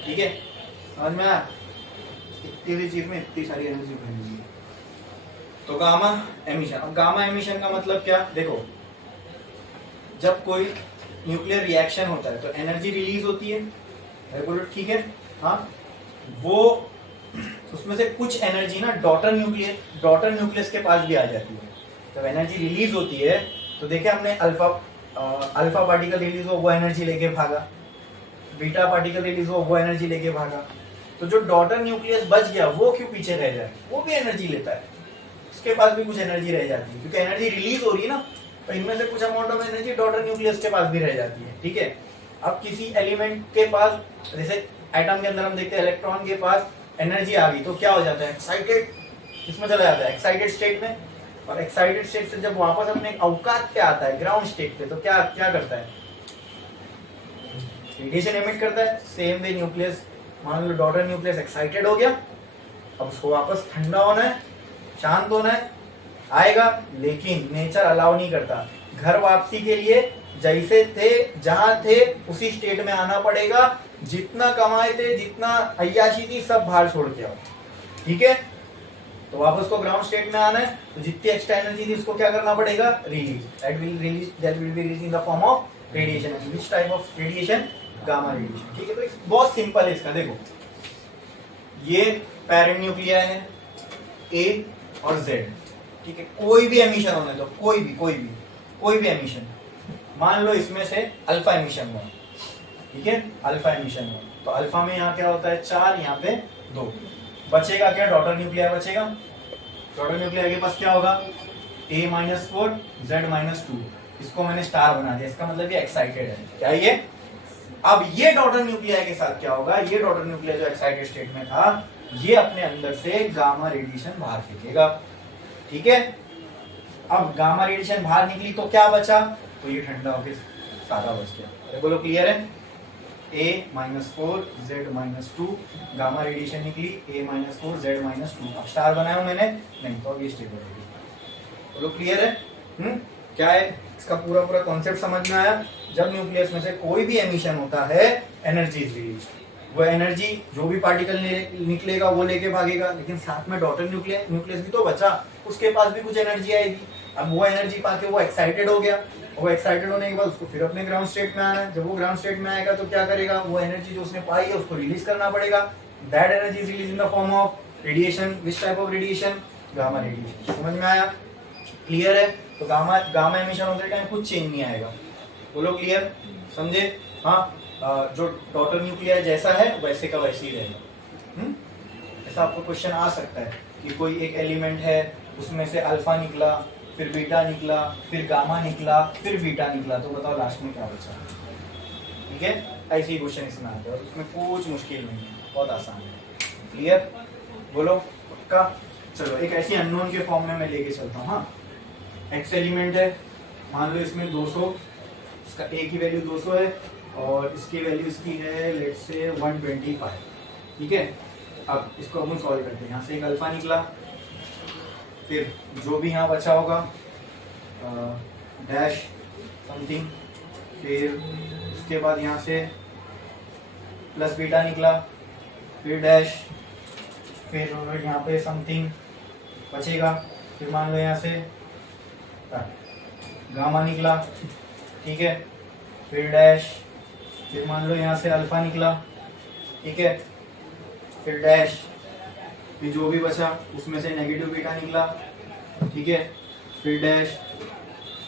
ठीक है। समझ में आया, इतनी चीज में इतनी सारी एनर्जी भरनी है। तो गामा एमिशन, अब गामा एमिशन का मतलब क्या, देखो जब कोई न्यूक्लियर रिएक्शन होता है तो एनर्जी रिलीज होती है, ठीक है, हाँ, वो उसमें से कुछ एनर्जी ना डॉटर न्यूक्लियस के पास भी आ जाती है। जब एनर्जी रिलीज होती है तो देखे हमने अल्फा पार्टिकल रिलीज हो वो एनर्जी लेके भागा, बीटा पार्टिकल रिलीज हो वो एनर्जी लेके भागा, तो जो डॉटर न्यूक्लियस बच गया वो क्यों पीछे रह जाए, वो भी एनर्जी लेता है, उसके पास भी कुछ एनर्जी रह जाती है, क्योंकि एनर्जी रिलीज हो रही है ना, तो इनमें से कुछ amount of energy daughter nucleus के पास भी रह जाती है, ठीक है। अब किसी एलिमेंट के पास, जैसे एटम के अंदर हम देखते हैं इलेक्ट्रॉन के पास एनर्जी आ गई तो क्या हो जाता है, एक्साइटेड, किसमें चला जाता है, एक्साइटेड स्टेट में, और एक्साइटेड स्टेट से जब वापस अपने अवकाश पे आता है, ग्राउंड स्टेट पे, तो क्या क्या करता है, रेडिएशन एमिट करता है। सेम वे न्यूक्लियस, मान लो डॉटर न्यूक्लियस एक्साइटेड हो गया, अब उसको वापस ठंडा होना है, शांत होना है, आएगा, लेकिन नेचर अलाउ नहीं करता, घर वापसी के लिए जैसे थे जहां थे उसी स्टेट में आना पड़ेगा, जितना कमाए थे, जितना अय्याशी थी, सब बाहर छोड़ के आओ, ठीक है। तो वापस को ग्राउंड स्टेट में आना है, तो जितनी एक्स्ट्रा एनर्जी थी उसको क्या करना पड़ेगा, release, that will be release in the form of radiation. Which type of radiation, gamma radiation, ठीक है। तो बहुत सिंपल है इसका, देखो ये पेरेंट न्यूक्लिया है ए और जेड, ठीक है, कोई भी एमिशन होने दो, कोई भी एमिशन, मान लो इसमें से अल्फा एमिशन हुआ, ठीक है, अल्फा एमिशन हुआ, तो अल्फा में यहाँ क्या होता है 4, यहाँ पे 2, बचेगा क्या, डॉटर न्यूक्लियर बचेगा, डॉटर न्यूक्लियर के पास क्या होगा, A-4 Z-2, इसको मैंने स्टार बना दिया, इसका मतलब ये एक्साइटेड है, क्या ये। अब ये डॉटर न्यूक्लियर के साथ क्या होगा, ये डॉटर न्यूक्लियर जो एक्साइटेड स्टेट में था, ये अपने अंदर से गामा रेडिएशन बाहर फेंकेगा, ठीक है। अब गामा रेडिएशन बाहर निकली तो क्या बचा, तो ये ठंडा होकर सादा बच गया, अरे बोलो क्लियर है। A-4 Z-2 गामा रेडिएशन निकली, A-4 Z-2, अब स्टार बनाया हूं मैंने, नहीं तो अब ये स्टेबल होगी, बोलो क्लियर है। क्या है इसका पूरा कॉन्सेप्ट समझ में आया। जब न्यूक्लियस में से कोई भी एमिशन होता है, एनर्जी इज रिलीज, वो एनर्जी जो भी पार्टिकल निकलेगा वो लेके भागेगा, लेकिन साथ में डॉटर न्यूक्लियस भी तो बचा, उसके पास भी कुछ एनर्जी आएगी। अब वो एनर्जी पाके वो एक्साइटेड हो गया, वो एक्साइटेड होने के बाद उसको फिर अपने ग्राउंड स्टेट में आना है, जब वो ग्राउंड स्टेट में आएगा तो क्या करेगा, वो एनर्जी जो उसने पाई है उसको रिलीज करना पड़ेगा, that energy is release in the form of radiation. Which type of radiation, gamma radiation. समझ में आया, क्लियर है। तो गामा एमिशन होते टाइम कुछ चेंज नहीं आएगा, बोलो क्लियर, समझे। हाँ, जो डॉटर न्यूक्लियर जैसा है वैसे का वैसे ही रहेगा। ऐसा आपको क्वेश्चन आ सकता है कि कोई एक एलिमेंट है, उसमें से अल्फा निकला, फिर बीटा निकला, फिर गामा निकला, फिर बीटा निकला, तो बताओ लास्ट में क्या बचा, ठीक है। ऐसे ही क्वेश्चन इसमें आते हैं और उसमें कुछ मुश्किल नहीं है, बहुत आसान है, क्लियर, बोलो पक्का। चलो एक ऐसी अननोन के फॉर्म में मैं लेके चलता हूँ। हाँ, एक्स एलिमेंट है, मान लो इसमें 200, इसका ए की वैल्यू 200 है और इसकी वैल्यू इसकी है लेट्स से 125, ठीक है। अब इसको अपन सॉल्व करते हैं। यहाँ से एक अल्फा निकला, फिर जो भी यहाँ बचा होगा डैश समथिंग, फिर उसके बाद यहाँ से प्लस बीटा निकला, फिर डैश, फिर यहाँ पे समथिंग बचेगा, फिर मान लो यहाँ से गामा निकला, ठीक है, फिर डैश, फिर मान लो यहाँ से अल्फा निकला, ठीक है, फिर डैश, फिर जो भी बचा उसमें से नेगेटिव बीटा निकला, ठीक है, फिर डैश,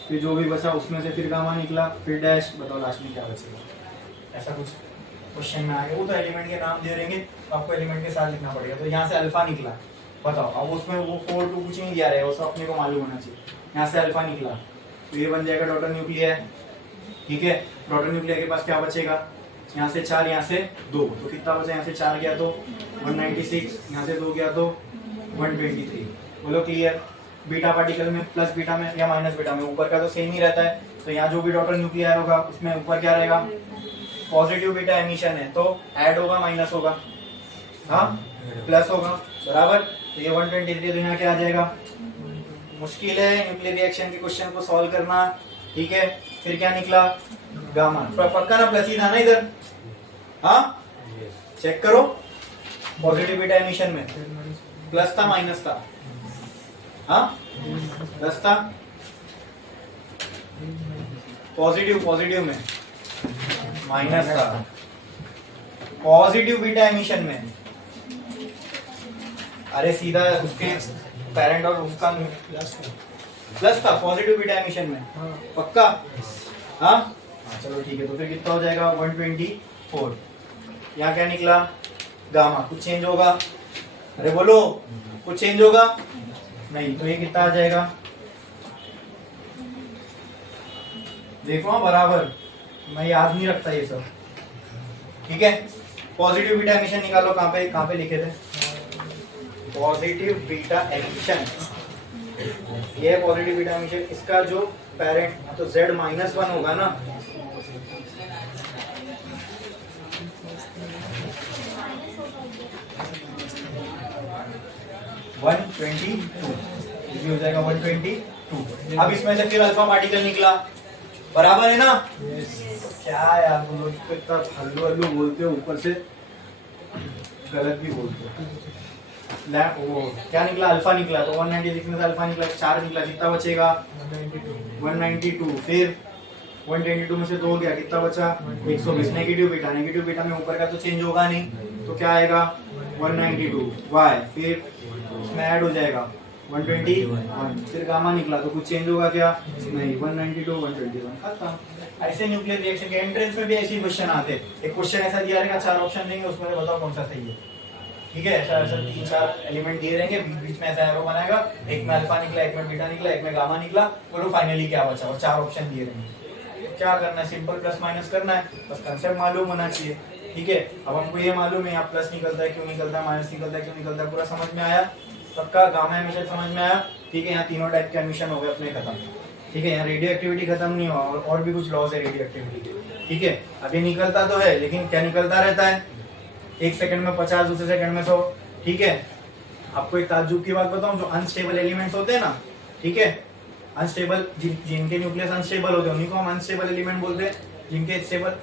फिर जो भी बचा उसमें से फिर गामा निकला, फिर डैश, बताओ लास्ट में क्या बचेगा। ऐसा कुछ क्वेश्चन में आएगा, वो तो एलिमेंट के नाम दे देंगे, आपको एलिमेंट के साथ लिखना पड़ेगा। तो यहाँ से अल्फा निकला, बताओ, अब उसमें वो 4 2 कुछ नहीं दिया रहेगा, वो सब अपने को मालूम होना चाहिए। यहाँ से अल्फा निकला तो ये बन जाएगा डॉटर न्यूक्लियर, ठीक है। डॉटर न्यूक्लियर के पास क्या बचेगा, यहाँ से 4, यहाँ से 2, तो कितना बचा? यहाँ से 4 गया तो 196, यहाँ से 2 गया तो 123। बोलो क्लियर? बीटा पार्टिकल में प्लस बीटा में या माइनस बीटा में ऊपर का तो सेम ही रहता है, तो यहाँ जो भी डॉटर न्यूक्लियर होगा उसमें ऊपर क्या रहेगा? पॉजिटिव बीटा एमिशन है तो ऐड होगा माइनस होगा, हाँ प्लस होगा, बराबर। तो ये 123 तो यहाँ क्या आ जाएगा? मुश्किल है न्यूक्लियर रिएक्शन के क्वेश्चन को सॉल्व करना, ठीक है। फिर क्या निकला? गामा। पक्का ना प्लस ही था ना इधर? हाँ चेक करो, पॉजिटिव बीटा एमिशन में प्लस था माइनस था? हाँ प्लस था। पॉजिटिव में माइनस था। पॉजिटिव बीटा एमिशन में अरे सीधा उसके पेरेंट और उसका प्लस था पॉजिटिव बीटा एमिशन में, पक्का? हाँ चलो ठीक है, तो फिर कितना हो जाएगा? 124। यहाँ क्या निकला? गामा। कुछ चेंज होगा? अरे बोलो, कुछ चेंज होगा? नहीं, तो ये कितना आ जाएगा? देखो बराबर, मैं याद नहीं रखता ये सब, ठीक है। पॉजिटिव बीटा एमिशन निकालो, कहाँ पे लिखे थे? पॉजिटिव बीटा एमिशन, ये पॉजिटिव बीटा एमिशन, इसका जो पेरेंट तो Z-1 होगा ना, हो जाएगा 122। अब इसमें से फिर अल्फा पार्टिकल निकला, बराबर है ना? क्या यार बोलो, इतना हल्लू हल्लू बोलते हो, ऊपर से गलत भी बोलते हो। वो क्या निकला? अल्फा निकला, तो 196 में से अल्फा निकला 4 निकला, कितना बचेगा? 192। फिर 122 में से 2 गया, कितना बचा? 120। नेगेटिव बीटा में ऊपर का तो चेंज होगा नहीं, तो क्या आएगा? 192 वाई, फिर उसमें ऐड हो जाएगा 121। फिर गामा निकला, तो कुछ चेंज होगा क्या? नहीं, 192 121 खत्म। ऐसे न्यूक्लियर रिएक्शन के एंट्रेंस में भी ऐसे क्वेश्चन आते हैं। एक क्वेश्चन ऐसा दिया रहेगा, 4 ऑप्शन देंगे, उसमें से बताओ कौन सा सही है, ठीक है। ऐसा 3-4 एलिमेंट दिए रहेंगे, बीच में ऐसा एरो बनाएगा, एक में अल्फा निकला, एक में बीटा निकला, एक में गामा निकला, बोलो फाइनली क्या बचा? और 4 ऑप्शन दिए रहेंगे। क्या करना है? सिंपल प्लस माइनस करना है, बस कंसेप्ट मालूम होना चाहिए, ठीक है। अब हमको ये मालूम है यहाँ प्लस निकलता है क्यों निकलता है, माइनस निकलता है क्यों निकलता है, पूरा समझ में आया सबका? गामा एमिशन समझ में आया, ठीक है। यहाँ तीनों टाइप के एमिशन हो गए अपने खत्म, ठीक है। यहाँ रेडियो एक्टिविटी खत्म नहीं हुआ, और भी कुछ लॉज है रेडियो एक्टिविटी के, ठीक है। अभी निकलता तो है, लेकिन क्या निकलता रहता है? 1 सेकंड में 50, दूसरे सेकंड में 100, ठीक है। आपको एक ताज्जुब की बात बताऊं, जो अनस्टेबल एलिमेंट्स होते हैं ना, ठीक है, अनस्टेबल, जिनके न्यूक्लियस अनस्टेबल होते हैं उन्हीं को हम अनस्टेबल एलिमेंट बोलते हैं। जिनके स्टेबल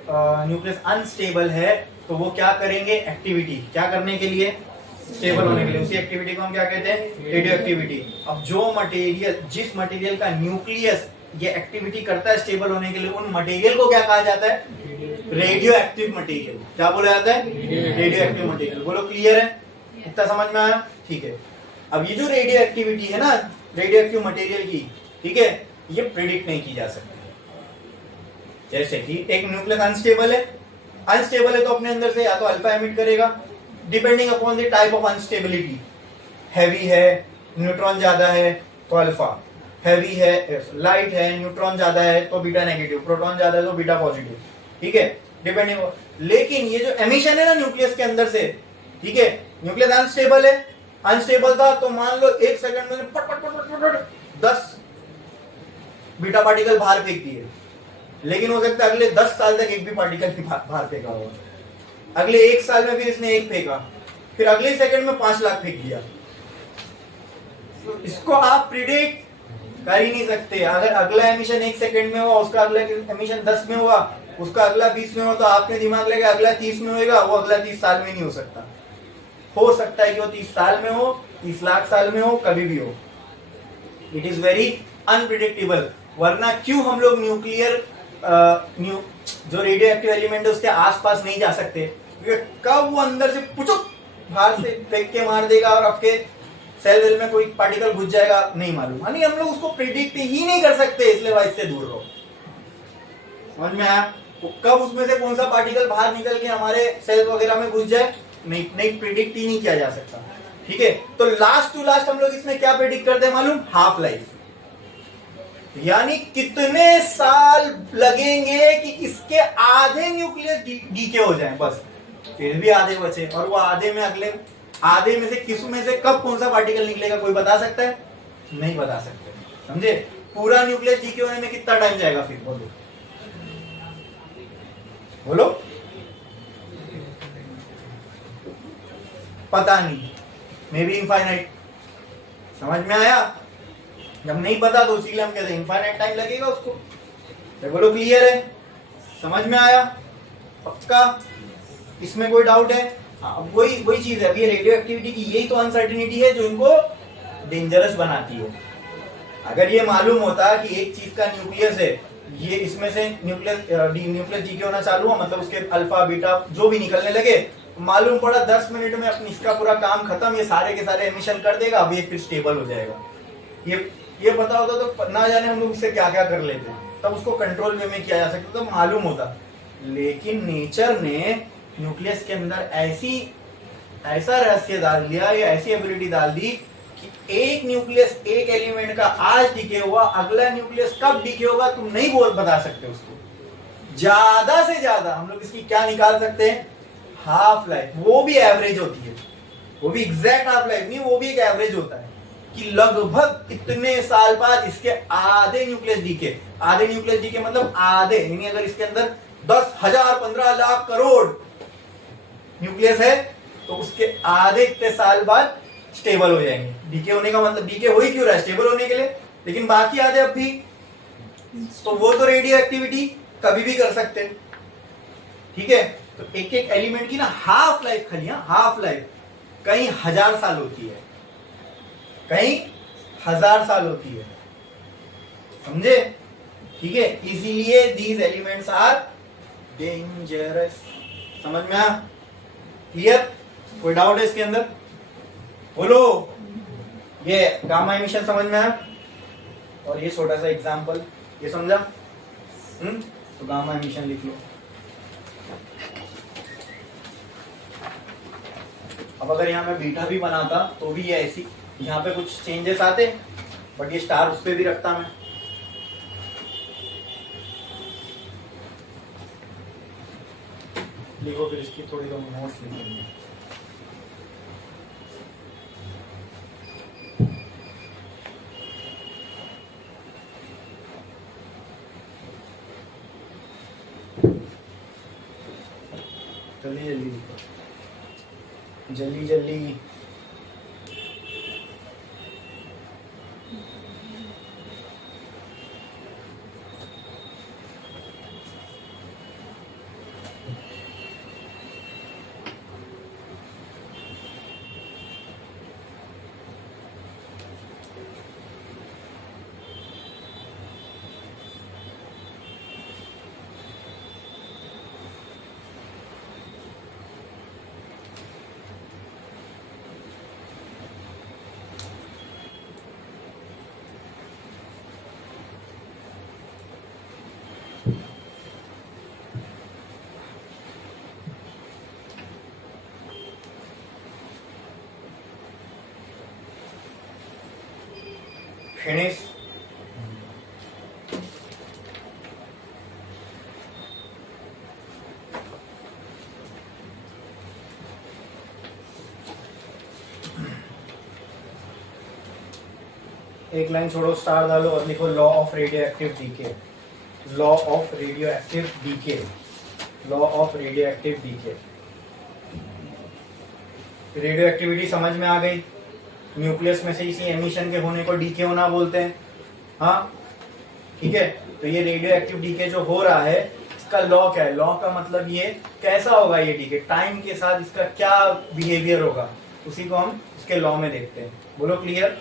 न्यूक्लियस अनस्टेबल है तो वो क्या करेंगे? एक्टिविटी क्या करने के लिए? स्टेबल होने के लिए। उसी एक्टिविटी को हम क्या कहते हैं? Radio activity. अब जो मटेरियल, जिस मटेरियल का न्यूक्लियस ये एक्टिविटी करता है स्टेबल होने के लिए, उन मटेरियल को क्या कहा जाता है? Radio active material. क्या बोला जाता है? Radio active material. बोलो क्लियर है? इतना समझ में आया? ठीक है। अब ये जो रेडियो एक्टिविटी है ना, रेडियो एक्टिव मटेरियल की, ठीक है, ये प्रिडिक्ट नहीं की जा सकती। जैसे कि एक न्यूक्लियस अनस्टेबल है तो अपने अंदर से या तो अल्फा एमिट करेगा, depending upon the type of unstability. Heavy है, न्यूट्रॉन ज्यादा है तो अल्फा, हैवी है, लाइट है, न्यूट्रॉन ज्यादा है तो बीटा नेगेटिव, प्रोटॉन ज्यादा है तो बीटा पॉजिटिव, ठीक है, डिपेंडिंग। लेकिन ये जो एमिशन है ना न्यूक्लियस के अंदर से, ठीक है, न्यूक्लियस अनस्टेबल था तो मान लो 1 सेकंड में पट पट पट पट पट 10 बीटा पार्टिकल बाहर फेंक दिए, लेकिन हो सकता है अगले 10 साल तक एक भी पार्टिकल बाहर फेंका होगा। अगले 1 साल में फिर इसने 1 फेंका, फिर अगले सेकंड में 5 लाख फेंक दिया। तो इसको आप प्रिडिक्ट कर ही नहीं सकते। अगर अगला एमिशन 1 सेकंड में हुआ, उसका अगला एमिशन 10 में हुआ, उसका अगला 20 में हुआ, तो आपने दिमाग लगा अगला 30 में होगा, वो अगला 30 साल में नहीं हो सकता। हो सकता है कि वो 30 साल में हो, 30 लाख साल में हो, कभी भी हो। It is very unpredictable. वरना क्यों हम लोग न्यूक्लियर जो रेडियो एक्टिव एलिमेंट है उसके आसपास नहीं जा सकते? क्योंकि कब वो अंदर से पुचुक बाहर से फेंक के मार देगा और आपके सेल वेल में कोई पार्टिकल घुस जाएगा, नहीं मालूम। यानी हम लोग उसको प्रिडिक्ट ही नहीं कर सकते, इसलिए वाइस से दूर रहो। समझ में आया? तो कब उसमें से कौन सा पार्टिकल बाहर निकल के हमारे सेल वगैरह में घुस जाए, नहीं प्रिडिक्ट ही नहीं किया जा सकता, ठीक है। तो लास्ट टू लास्ट हम लोग इसमें क्या प्रिडिक्ट करते हैं मालूम? Half life. यानी कितने साल लगेंगे कि इसके आधे न्यूक्लियस डीके हो जाएं, बस फिर भी आधे बचे, और वो आधे में अगले आधे में से किस में से कब कौन सा पार्टिकल निकलेगा कोई बता सकता है? नहीं बता सकते, समझे? पूरा न्यूक्लियस डीके होने में कितना टाइम जाएगा फिर बोलो बोलो, पता नहीं, मे बी इनफाइनाइट। समझ में आया? जब नहीं पता तो उसी लिए हम कहते हैं इनफाइनाइट टाइम लगेगा उसको। तो बोलो क्लियर है? समझ में आया? पक्का? इसमें कोई डाउट है? हाँ, वही वही चीज है। अभी रेडियो एक्टिविटी की यही तो अनसर्टिनिटी है जो इनको डेंजरस बनाती है। अगर ये मालूम होता कि एक चीज का न्यूक्लियस है, ये इसमें से न्यूक्लियस डीके होना चालू हुआ, मतलब उसके अल्फा बीटा जो भी निकलने लगे, मालूम पड़ा 10 मिनट में अपनी इसका पूरा काम खत्म, ये सारे के सारे एमिशन कर देगा, अब ये फिर स्टेबल हो जाएगा। ये पता होता तो ना जाने हम लोग इससे क्या क्या कर लेते, तब उसको कंट्रोल वे में किया जा सकता, तो मालूम होता। लेकिन नेचर ने न्यूक्लियस के अंदर ऐसा रहस्य डाल दिया, या ऐसी एबिलिटी डाल दी कि एक न्यूक्लियस, एक एलिमेंट का आज डीके हुआ, अगला न्यूक्लियस कब डीके होगा तुम नहीं बता सकते उसको। ज्यादा से ज्यादा हम लोग इसकी क्या निकाल सकते हैं? हाफ लाइफ, वो भी एवरेज होती है, वो भी एग्जैक्ट हाफ लाइफ नहीं, वो भी एक एवरेज होता है कि लगभग इतने साल बाद इसके आधे न्यूक्लियस डीके, आधे न्यूक्लियस डीके मतलब आधे, यानी अगर इसके अंदर 10,000 15 लाख करोड़ न्यूक्लियस है तो उसके आधे इतने साल बाद स्टेबल हो जाएंगे। डीके होने का मतलब डीके हो ही क्यों रहा है? स्टेबल होने के लिए। लेकिन बाकी आधे अब भी, तो वो तो रेडियो एक्टिविटी कभी भी कर सकते हैं, ठीक है? तो एक एक एलिमेंट की ना हाफ लाइफ, खाली हाफ लाइफ कई हजार साल होती है, कई हजार साल होती है, समझे? ठीक है, इसीलिए दीज एलिमेंट्स आर डेंजरस। समझ में आया? क्लियर? कोई डाउट है इसके अंदर? बोलो। ये गामा एमिशन समझ में आया? और ये छोटा सा एग्जांपल, ये समझा? तो गामा एमिशन लिख लो। अब अगर यहाँ मैं बीटा भी बनाता तो भी ये ऐसी, यहाँ पे कुछ चेंजेस आते, बट ये स्टार उस पे भी रखता मैं। लिखो फिर इसकी थोड़ी तो नोट्स लिखेंगे। जल्दी जल्दी जल्दी जल्दी। फिनिश। एक लाइन छोड़ो, स्टार डालो और लिखो law of radio active decay. Law of radio active decay, law of radio active decay. Radio activity समझ में आ गई? न्यूक्लियस में से इसी एमिशन के होने को डीके होना बोलते हैं। हाँ ठीक है, तो ये रेडियो एक्टिव डीके जो हो रहा है, इसका लॉ क्या है? लॉ का मतलब ये कैसा होगा ये डीके, टाइम के साथ इसका क्या बिहेवियर होगा, उसी को हम इसके लॉ में देखते हैं। बोलो clear?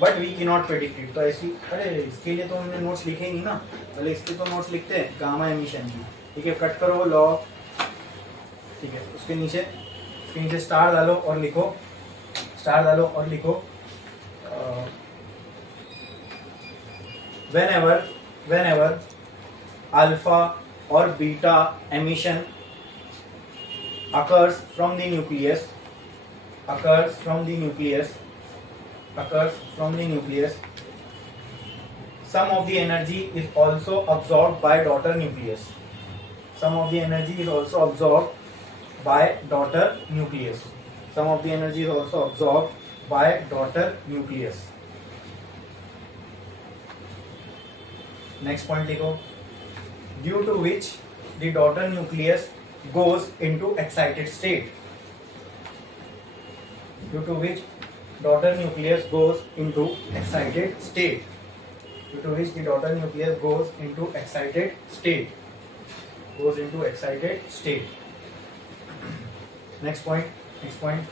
But we can not predict it. तो ऐसी, अरे इसके लिए तो हमने नोट्स लिखे नहीं ना, पहले इसके तो नोट्स लिखते हैं गामा एमिशन की। ठीक है, कट करो लॉ, ठीक है, उसके नीचे स्टार डालो और लिखो, स्टार डालो और लिखो whenever alpha or beta emission occurs from the nucleus, some of the energy is also absorbed by daughter nucleus. Some of the energy is also absorbed by daughter nucleus. Some of the energy is also absorbed by daughter nucleus. Next point लिखो, due to which the daughter nucleus goes into excited state. Due to which daughter nucleus goes into excited state. Due to which the daughter nucleus goes into excited state. Goes into excited state. Next point. Next point.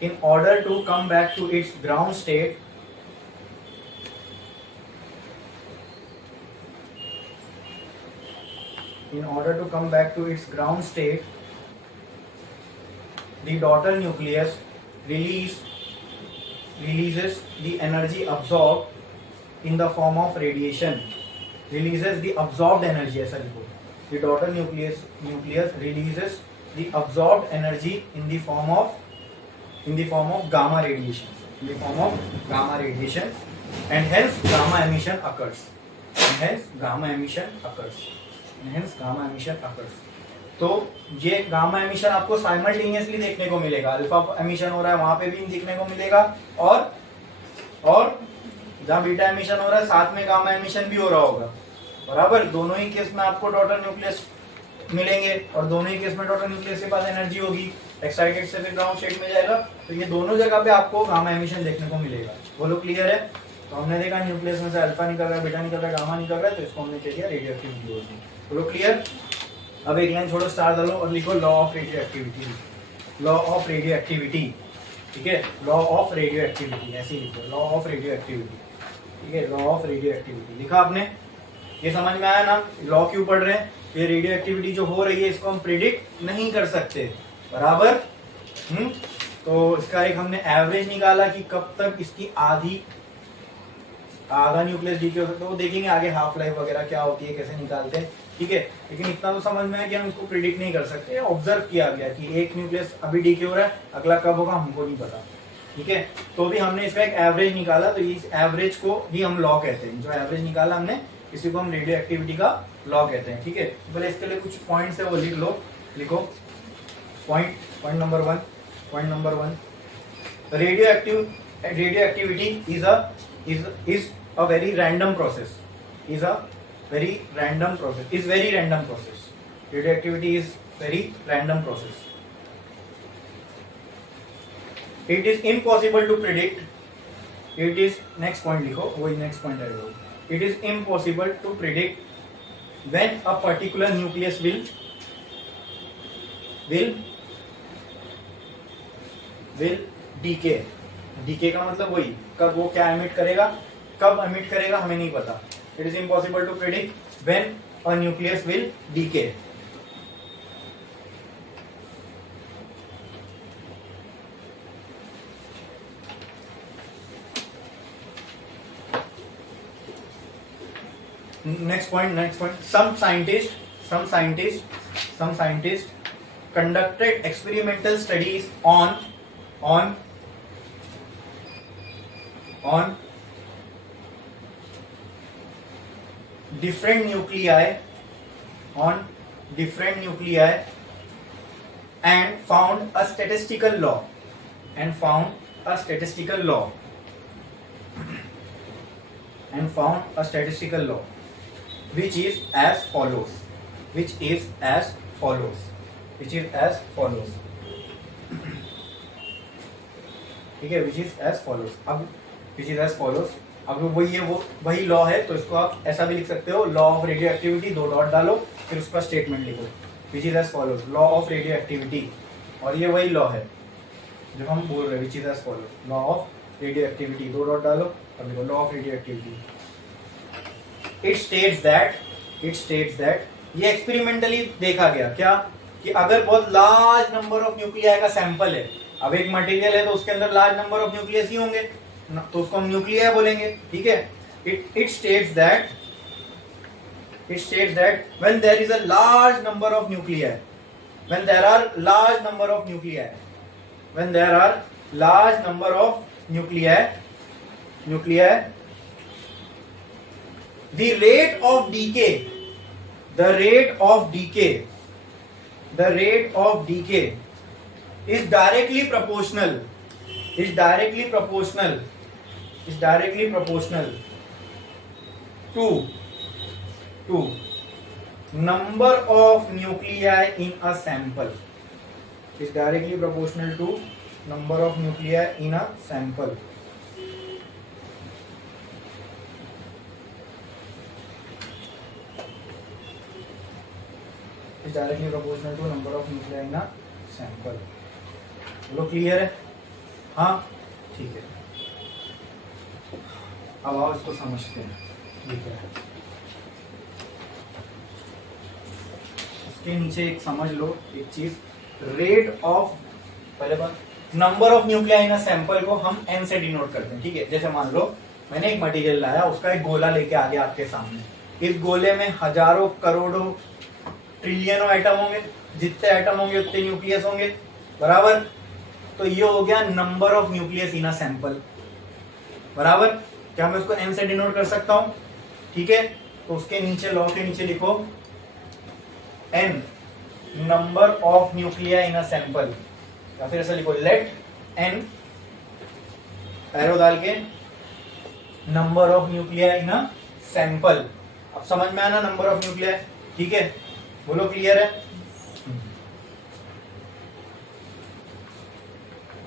In order to come back to its ground state, in order to come back to its ground state, the daughter nucleus releases the energy absorbed in the form of radiation. Releases the absorbed energy, ऐसा लिखो. The daughter nucleus releases the absorbed energy in the form of gamma radiation. In the form of gamma radiation, and hence gamma emission occurs. And hence gamma emission occurs. And hence gamma emission occurs. तो ये gamma emission आपको simultaneously देखने को मिलेगा. Alpha emission हो रहा है वहां पे भी देखने को मिलेगा, और जहां बीटा एमिशन हो रहा है साथ में गामा एमिशन भी हो रहा होगा. बराबर, दोनों ही केस में आपको डॉटर न्यूक्लियस मिलेंगे, और दोनों ही केस में डॉटर न्यूक्लियस के पास एनर्जी होगी. एक्साइटेड से फिर ग्राउंड स्टेट में जाएगा, तो ये दोनों जगह पे आपको गामा एमिशन देखने को मिलेगा. बोलो क्लियर है? तो हमने देखा न्यूक्लियस में से अल्फा निकल रहा है, बीटा निकल रहा है, गामा निकल रहा है, तो इसको हमने क्या किया, रेडियो एक्टिविटी होगी. बोलो क्लियर? अब एक लाइन छोड़ो, स्टार डालो और लिखो law of radio activity. Law of radio activity, ठीक है, लॉ ऑफ रेडियो एक्टिविटी ऐसे ही लिखो, लॉ ऑफ रेडियो एक्टिविटी. ठीक है, लॉ ऑफ रेडियो एक्टिविटी लिखा आपने. ये समझ में आया ना? लॉ क्यों पढ़ रहे हैं? ये रेडियो एक्टिविटी जो हो रही है इसको हम प्रिडिक्ट नहीं कर सकते. बराबर. तो इसका एक हमने एवरेज निकाला कि कब तक इसकी आधा न्यूक्लियस डीके हो सकता है. वो देखेंगे आगे हाफ लाइफ वगैरह क्या होती है, कैसे निकालते हैं. ठीक है, लेकिन इतना तो समझ में है कि हम इसको प्रिडिक्ट नहीं कर सकते. ऑब्जर्व किया गया कि एक न्यूक्लियस अभी डीके हो रहा है, अगला कब होगा हमको नहीं पता. ठीक है, तो भी हमने इसका एक एवरेज निकाला, तो इस एवरेज को भी हम लॉ कहते हैं. जो एवरेज निकाला हमने, इसी को हम रेडियो एक्टिविटी का लॉ कहते हैं. ठीक है, पहले इसके लिए कुछ पॉइंट्स है वो लिख लो. लिखो point number one. Radio activity is a very random process. Very random process. Radioactivity is very random process. It is impossible to predict. It is, next point लिखो, वही next point आएगा. It is impossible to predict when a particular nucleus will decay. Decay का मतलब वही, कब वो क्या emit करेगा, कब emit करेगा हमें नहीं पता. It is impossible to predict when a nucleus will decay. Next point. Some scientists conducted experimental studies on different nuclei and found a statistical law. Which is as follows. ठीक है, which is as follows. अब वही law है, तो इसको आप ऐसा भी लिख सकते हो, law of radio activity, 2 dot डालो, फिर उसका स्टेटमेंट लिखो. Which is as follows, law of radio activity. और ये वही लॉ है जो हम बोल रहे हैं, which is as follows, law of radio activity, 2 dot डालो और लिखो law of radio activity. It states that ये एक्सपेरिमेंटली देखा गया क्या, कि अगर बहुत लार्ज नंबर ऑफ न्यूक्लियाई का सैंपल है, अब एक मटेरियल है तो उसके अंदर लार्ज नंबर ऑफ न्यूक्लियस ही होंगे, तो उसको हम न्यूक्लियाई बोलेंगे. ठीक है, it states that when there is a large number of nuclei, when there are large number of nuclei, when there are large number of nuclei, the rate of decay is directly proportional to number of nuclei in a sample. Is directly proportional to number of nuclei in a sample. Is directly proportional to number of nuclei in a sample. बोलो clear है? हाँ ठीक है, अब आओ इसको समझते हैं। ठीक है, इसके नीचे एक समझ लो एक चीज, रेट ऑफ, पहले बात number of nuclei in a sample को हम n से डिनोट करते हैं। ठीक है, जैसे मान लो मैंने एक मटेरियल लाया, उसका एक गोला लेके आ गया आपके सामने, इस गोले में हजारों करोड़ों ट्रिलियनों एटम होंगे, जितने एटम होंगे उतने न्यूक्लियस होंगे, बराबर। तो ये हो गया number of nucleus in a sample, बराबर। क्या मैं उसको n से डिनोट कर सकता हूं? ठीक है, तो उसके नीचे लॉ के नीचे लिखो n number of nuclei in a sample, या फिर ऐसा लिखो लेट n एरो डाल के number of nuclei in a sample. अब समझ में आना नंबर ऑफ न्यूक्लिया, ठीक है, बोलो क्लियर है?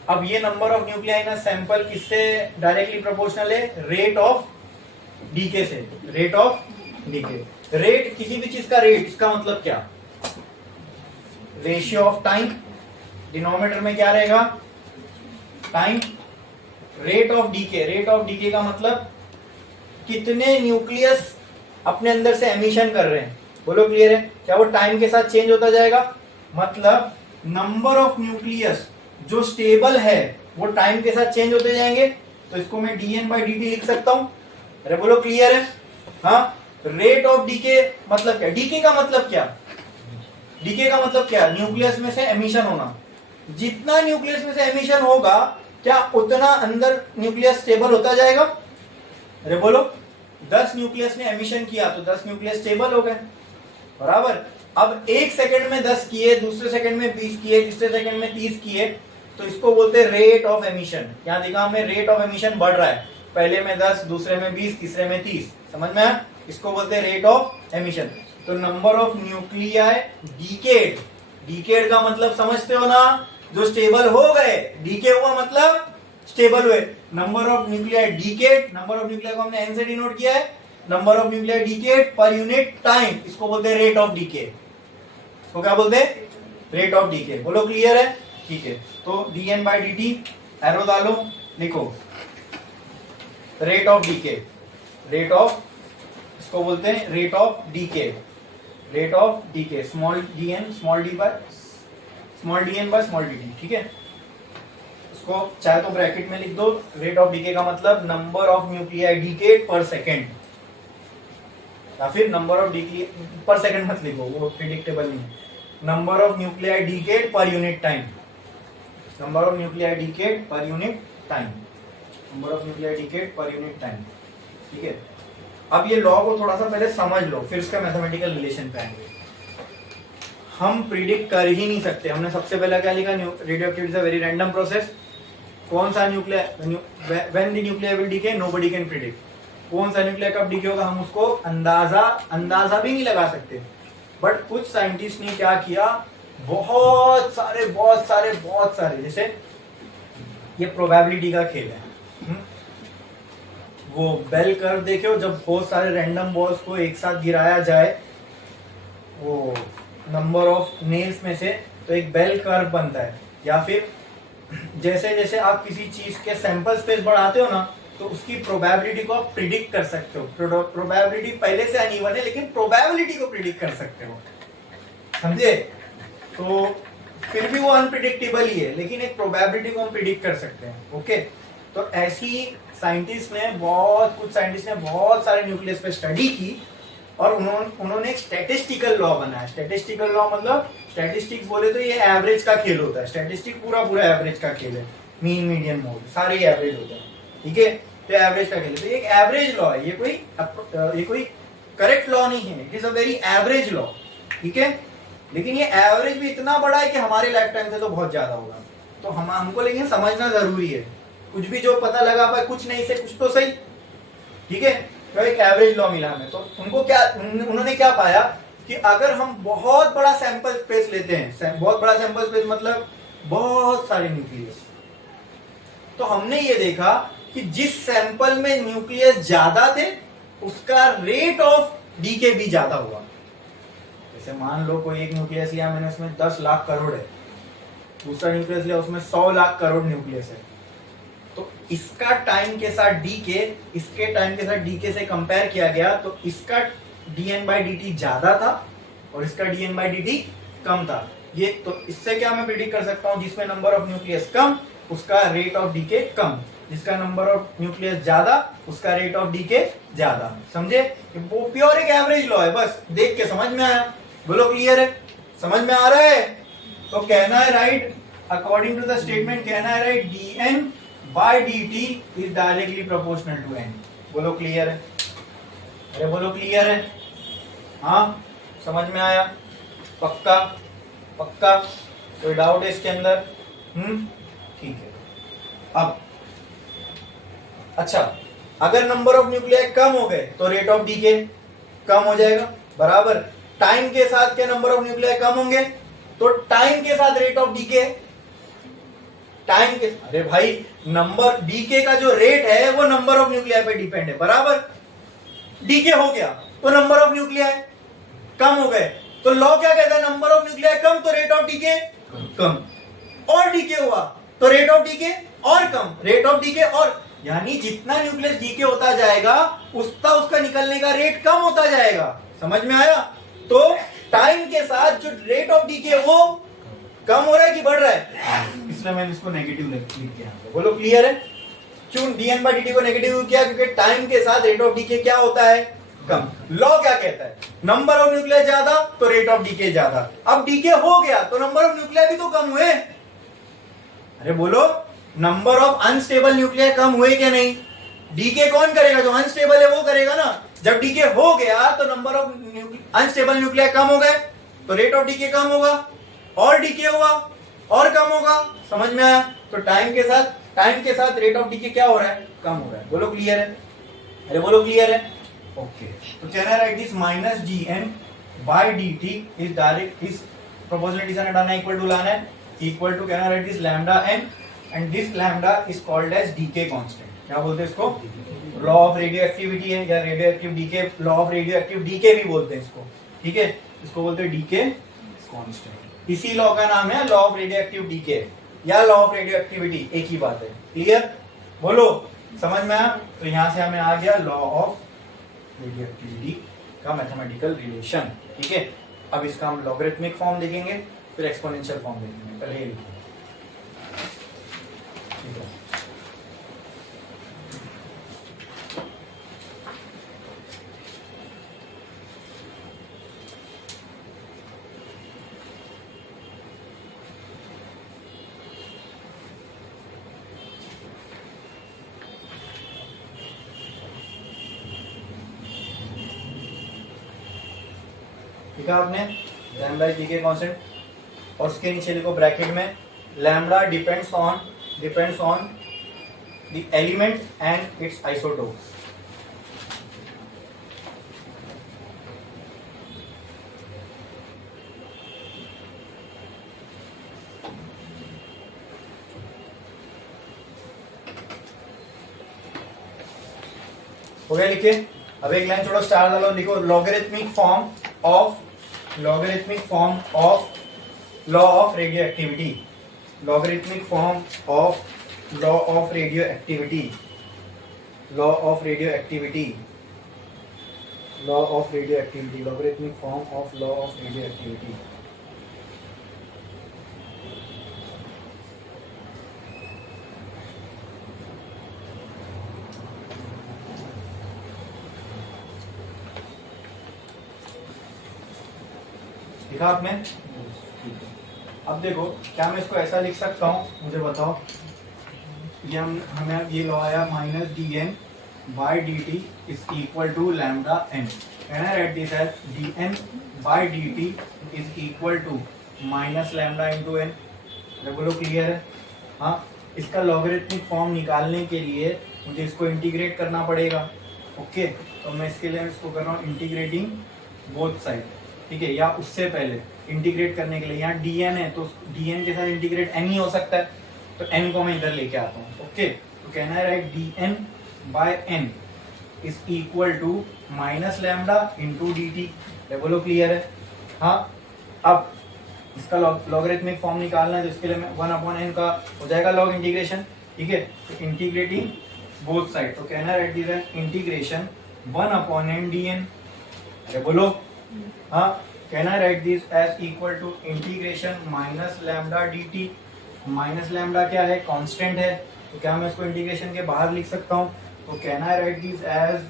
अब ये number of nuclei in a sample किससे डायरेक्टली प्रोपोर्शनल है? रेट ऑफ डीके से, रेट ऑफ डीके। रेट किसी भी चीज का रेट, इसका मतलब क्या? रेशियो ऑफ टाइम, डिनोमिनेटर में क्या रहेगा? Time. Rate of decay, rate of decay का मतलब कितने न्यूक्लियस अपने अंदर से एमिशन कर रहे हैं, बोलो क्लियर है? क्या वो टाइम के साथ चेंज होता जाएगा? मतलब नंबर ऑफ न्यूक्लियस जो स्टेबल है वो टाइम के साथ चेंज होते जाएंगे, तो इसको मैं dn/dt लिख सकता हूं। अरे बोलो क्लियर है? हाँ, रेट ऑफ डीके मतलब क्या? डीके का मतलब क्या? डीके का मतलब क्या? न्यूक्लियस में से एमिशन होना। जितना न्यूक्लियस में से एमिशन होगा, क्या उतना अंदर न्यूक्लियस स्टेबल होता जाएगा? अरे बोलो, 10 न्यूक्लियस ने एमिशन किया तो 10 न्यूक्लियस स्टेबल हो गए, बराबर। अब एक सेकंड में 10 किए, दूसरे सेकंड में 20 किए, तीसरे सेकंड में 30 किए, तो इसको बोलते हैं रेट ऑफ एमिशन। यहां देखा हमने, रेट ऑफ एमिशन बढ़ रहा है, पहले में 10, दूसरे में 20, तीसरे में 30, समझ में आया? इसको बोलते हैं रेट ऑफ एमिशन। तो number of nuclei decayed, decayed का मतलब समझते हो ना? जो स्टेबल हो गए, डीके हुआ मतलब स्टेबल हुए। Number of nuclei decayed, number of nuclei को हमने n से डिनोट किया है, नंबर ऑफ न्यूक्लियाई डीकेड पर यूनिट टाइम, इसको बोलते हैं रेट ऑफ डीके। इसको क्या बोलते हैं? Rate of decay. बोलो क्लियर है? ठीक है, तो dn/dt एरो डालो, लिखो rate of decay, rate of, इसको बोलते हैं rate of decay, rate of decay, small dn small d by small dn by small dt। ठीक है, इसको चाहे तो ब्रैकेट में लिख दो। रेट ऑफ डीके का मतलब नंबर ऑफ न्यूक्लियाई डीकेड पर सेकेंड, या फिर नंबर ऑफ डीके पर सेकेंड मत लिखो, वो प्रिडिक्टेबल नहीं है। नंबर ऑफ न्यूक्लियाई डीकेड पर unit time, number of nuclei decayed पर unit time, number of nuclei decayed पर यूनिट टाइम। ठीक है, अब ये लॉ को थोड़ा सा पहले समझ लो, फिर इसका मैथमेटिकल रिलेशन पे आएंगे। हम प्रिडिक्ट कर ही नहीं सकते। हमने सबसे पहले क्या लिखा? Radioactivity is a very random process. कौन सा nuclear, when the nuclear will decay nobody can predict. कौन सा न्यूक्लियर कब डीके होगा हम उसको अंदाजा भी नहीं लगा सकते। बट कुछ साइंटिस्ट ने क्या किया, बहुत सारे, जैसे ये प्रोबेबिलिटी का खेल है। वो बेल कर्व देखो, जब बहुत सारे रैंडम बॉल्स को एक साथ गिराया जाए वो नंबर ऑफ नेल्स में से, तो एक बेल कर्व बनता है। या फिर जैसे जैसे आप किसी चीज के सैंपल स्पेस बढ़ाते हो ना, तो उसकी प्रोबेबिलिटी को आप प्रिडिक्ट कर सकते हो। प्रोबेबिलिटी पहले से अनइवन है, लेकिन प्रोबेबिलिटी को प्रिडिक्ट कर सकते हो, समझे? तो फिर भी वो अनप्रिडिक्टेबल ही है, लेकिन एक प्रोबेबिलिटी को हम प्रिडिक्ट कर सकते हैं। ओके, तो ऐसी कुछ साइंटिस्ट ने बहुत सारे न्यूक्लियस पे स्टडी की और उन्होंने एक स्टैटिस्टिकल लॉ बनाया। स्टैटिस्टिकल लॉ मतलब स्टैटिस्टिक्स बोले तो ये एवरेज का खेल होता है। स्टैटिस्टिक पूरा पूरा एवरेज का खेल है, मीन मीडियन मोड सारे एवरेज होते हैं, ठीक है। तो एवरेज का खेल है, तो ये एक एवरेज लॉ है, ये कोई करेक्ट लॉ नहीं है, it is a very average law, ठीक है। लेकिन ये एवरेज भी इतना बड़ा है कि हमारे लाइफ टाइम से तो बहुत ज्यादा होगा, तो हमको लेकिन समझना जरूरी है। कुछ भी जो पता लगा पाए, कुछ नहीं से कुछ तो सही, ठीक है। तो एक एवरेज लॉ मिला हमें, तो उन्होंने क्या पाया कि अगर हम बहुत बड़ा सैंपल स्पेस लेते हैं, बहुत बड़ा सैंपल स्पेस मतलब बहुत सारे न्यूक्लियस, तो हमने ये देखा कि जिस सैंपल में न्यूक्लियस ज्यादा थे उसका रेट ऑफ डीके भी ज्यादा हुआ। जैसे मान लो कोई एक न्यूक्लियस लिया मैंने, उसमें 10 लाख करोड़ है, दूसरा न्यूक्लियस लिया उसमें 100 लाख करोड़ न्यूक्लियस है, तो इसका टाइम के साथ डीके, इसके टाइम के साथ डीके से कंपेयर किया गया तो इसका dN/dt ज्यादा था और इसका dN/dt कम था। ये तो इससे क्या मैं प्रिडिक्ट कर सकता हूं, जिसमें नंबर ऑफ न्यूक्लियस कम उसका रेट ऑफ डीके कम, जिसका नंबर ऑफ न्यूक्लियस ज्यादा उसका रेट ऑफ डीके ज्यादा। समझे? वो प्योर एक एवरेज लॉ है, बस देख के समझ में आया। बोलो क्लियर है, समझ में आ रहा है? तो कहना है right, according to the statement कहना है right, dN/dt is directly proportional to n। बोलो क्लियर है? अरे बोलो क्लियर है? हाँ समझ में आया? पक्का पक्का? कोई डाउट है इसके अंदर? ठीक है। अब अच्छा, अगर नंबर ऑफ न्यूक्लियाई कम हो गए तो रेट ऑफ डीके कम हो जाएगा, बराबर। टाइम के साथ क्या नंबर ऑफ न्यूक्लियाई कम होंगे, तो टाइम के साथ रेट ऑफ डीके, टाइम के, अरे भाई नंबर डीके का जो रेट है वो नंबर ऑफ न्यूक्लियाई पे डिपेंड है, बराबर। डीके हो गया तो नंबर ऑफ न्यूक्लियाई कम हो गए, तो लॉ क्या कहता है, नंबर ऑफ न्यूक्लियाई कम तो रेट ऑफ डीके कम, और डीके हुआ तो रेट ऑफ डीके और कम, रेट ऑफ डीके और, यानी जितना न्यूक्लियस डीके होता जाएगा उतना उसका निकलने का रेट कम होता जाएगा। समझ में आया? तो टाइम के साथ जो रेट ऑफ डीके वो कम हो रहा है कि बढ़ रहा है, इसलिए मैंने इसको नेगेटिव लिख दिया। बोलो क्लियर है? क्यों dN/dt को नेगेटिव किया? क्योंकि टाइम के साथ रेट ऑफ डीके क्या होता है, कम। लॉ क्या कहता है, नंबर ऑफ न्यूक्लियस ज्यादा तो रेट ऑफ डीके ज्यादा। अब डीके हो गया तो नंबर ऑफ न्यूक्लियस भी तो कम हुए। अरे बोलो, नंबर ऑफ अनस्टेबल न्यूक्लियस कम हुए क्या नहीं? डीके कौन करेगा, जो अनस्टेबल है वो करेगा ना। जब डीके हो गया तो नंबर ऑफ अनस्टेबल न्यूक्लियस कम हो गए तो रेट ऑफ डीके कम होगा, और डीके हुआ और कम होगा। समझ में आया? तो टाइम के साथ रेट ऑफ डीके क्या हो रहा है, कम हो रहा है। बोलो क्लियर है? अरे बोलो क्लियर है? ओके। तो कहना है right this minus dN/dt is direct, इस प्रोपोर्शनलिटी से हटाना इक्वल टू लाना है, इक्वल टू कहना है right this lambda n and this lambda is called as decay constant. क्या बोलते हैं इसको? लॉ ऑफ रेडियो एक्टिविटी है, या radio active decay, law of radio active decay भी बोलते हैं इसको, ठीक है। इसको बोलते हैं डीके कांस्टेंट। इसी लॉ का नाम है law of radio active decay या लॉ ऑफ रेडियो एक्टिविटी, एक ही बात है। क्लियर? बोलो समझ में आया? तो यहां से हमें आ गया लॉ ऑफ रेडियो एक्टिविटी का मैथमेटिकल रिलेशन, ठीक है। अब इसका हम लॉगरिथमिक फॉर्म देखेंगे, फिर एक्सपोनेंशियल फॉर्म देखेंगे। पहले ये लिखिए, ठीक है। लिखा आपने लैम्डा डीके कांस्टेंट, और उसके नीचे लिखो ब्रैकेट में lambda depends on the element and it's isotopes. हो गया लिखे? अब एक लाइन छोड़ो, स्टार डालो, लिखो logarithmic form of law of radio activity, logarithmic form of law of radio activity, law of radio activity, logarithmic form of law of radio activity. लिखा आपने? अब देखो क्या मैं इसको ऐसा लिख सकता हूँ, मुझे बताओ। ये हमें ये लॉ आया minus d n by d t is equal to lambda n. Can I write this as d n by d t is equal to minus lambda into n. बोलो क्लियर है? हाँ, इसका लॉगरिथमिक फॉर्म निकालने के लिए मुझे इसको integrate करना पड़ेगा। ओके, तो मैं इसके लिए इसको कर रहा हूँ इंटीग्रेटिंग बोथ साइड, ठीक है। या उससे पहले इंटीग्रेट करने के लिए यहाँ dn है तो dn के साथ इंटीग्रेट n ही हो सकता है, तो n को मैं इधर लेके आता हूँ। ओके, तो कहना है right dn by n is equal to minus lambda into d t. बोलो क्लियर है? हाँ, अब इसका लॉगरिथमिक फॉर्म निकालना है तो इसके लिए मैं 1/n का हो जाएगा लॉग इंटीग्रेशन, ठीक है। तो इंटीग्रेटिंग बोथ साइड, तो कहना है राइट इंटीग्रेशन 1/n dn। बोलो हाँ, कहना है right this as equal to integration minus lambda d t. Minus lambda क्या है? कांस्टेंट है, तो क्या मैं इसको इंटीग्रेशन के बाहर लिख सकता हूँ? तो कहना है right this as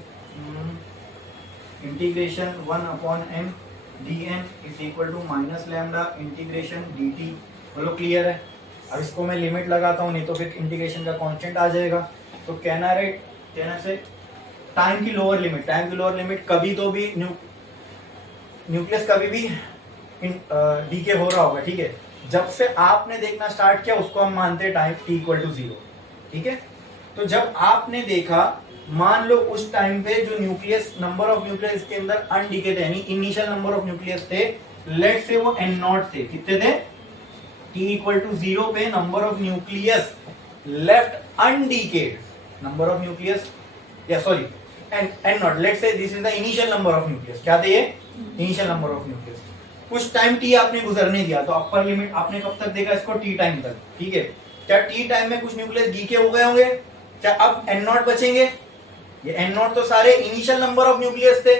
integration 1/n dn is equal to minus lambda integration dt। बोलो क्लियर है? अब इसको मैं लिमिट लगाता हूँ, नहीं तो फिर इंटीग्रेशन का कांस्टेंट आ जाएगा। तो कहना राइट, कहना से टाइम की लोअर लिमिट कभी तो भी न्यूक्लियस कभी भी डीके हो रहा होगा, ठीक है। जब से आपने देखना स्टार्ट किया उसको हम मानते हैं टाइम t इक्वल टू 0, ठीक है। तो जब आपने देखा, मान लो उस टाइम पे जो न्यूक्लियस, नंबर ऑफ न्यूक्लियस के अंदर अनडीके थे, यानी इनिशियल नंबर ऑफ न्यूक्लियस थे, लेट से वो n0 थे। कितने थे? t इक्वल टू 0 पे number of nucleus left undecayed, number of nucleus, या सॉरी n0, लेट से this is the initial number of nucleus. क्या थे ये? Initial number of nucleus. कुछ टाइम t आपने गुजरने दिया, तो अपर लिमिट आपने कब तक देखा इसको? t टाइम तक, ठीक है। क्या t टाइम में कुछ न्यूक्लियस डीके हो गए होंगे? क्या अब n0 बचेंगे? ये n0 तो सारे इनिशियल नंबर ऑफ न्यूक्लियस थे,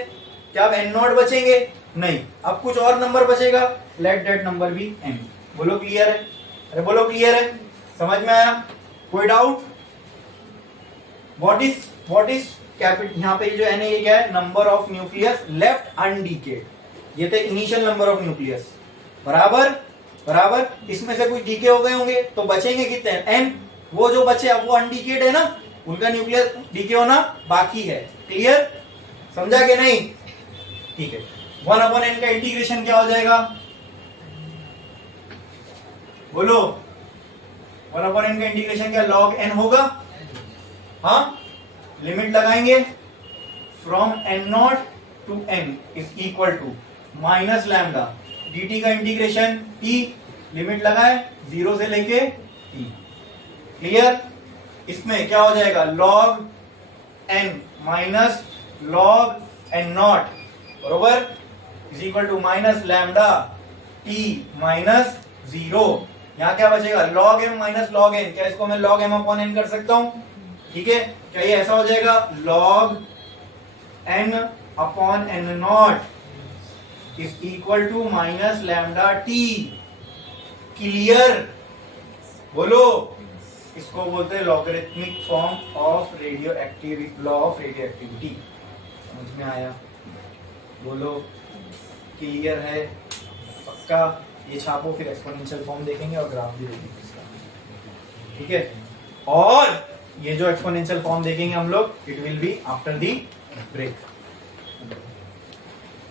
क्या अब n0 बचेंगे? नहीं, अब कुछ और नंबर बचेगा, let that number be n। बोलो क्लियर है? अरे बोलो क्लियर है? समझ में आया? कोई डाउट? व्हाट इज कैपिटल, यहाँ पे जो n है ये क्या है? Number of nucleus left undecayed, ये थे इनिशियल नंबर ऑफ न्यूक्लियस, बराबर। इसमें से कुछ डीके हो गए होंगे तो बचेंगे कितने? n। वो जो बचे अब वो अनडीकेड है ना, उनका न्यूक्लियस डीके होना बाकी है। क्लियर? समझा कि नहीं? ठीक है। 1/n का इंटीग्रेशन क्या हो जाएगा? बोलो 1/n का इंटीग्रेशन क्या? log n होगा। हाँ, लिमिट लगाएंगे from n0 to n is equal to minus lambda dt का इंटीग्रेशन t, लिमिट लगाए 0 से लेके t। क्लियर? इसमें क्या हो जाएगा? log n minus log n0 बरोबर is equal to minus lambda t minus 0। यहां क्या बचेगा? log m minus log n। क्या इसको मैं log m अपॉन n कर सकता हूं? ठीक है, क्या ये ऐसा हो जाएगा? log n upon n0 is equal to minus lambda t। Clear? बोलो, इसको बोलते हैं logarithmic form of radio activity, law of radio activity. समझ में आया? बोलो क्लियर है? पक्का? ये छापो, फिर एक्सपोनेंशियल फॉर्म देखेंगे और ग्राफ भी देखेंगे इसका, ठीक है। और ये जो एक्सपोनेंशियल फॉर्म देखेंगे हम लोग, it will be after the break.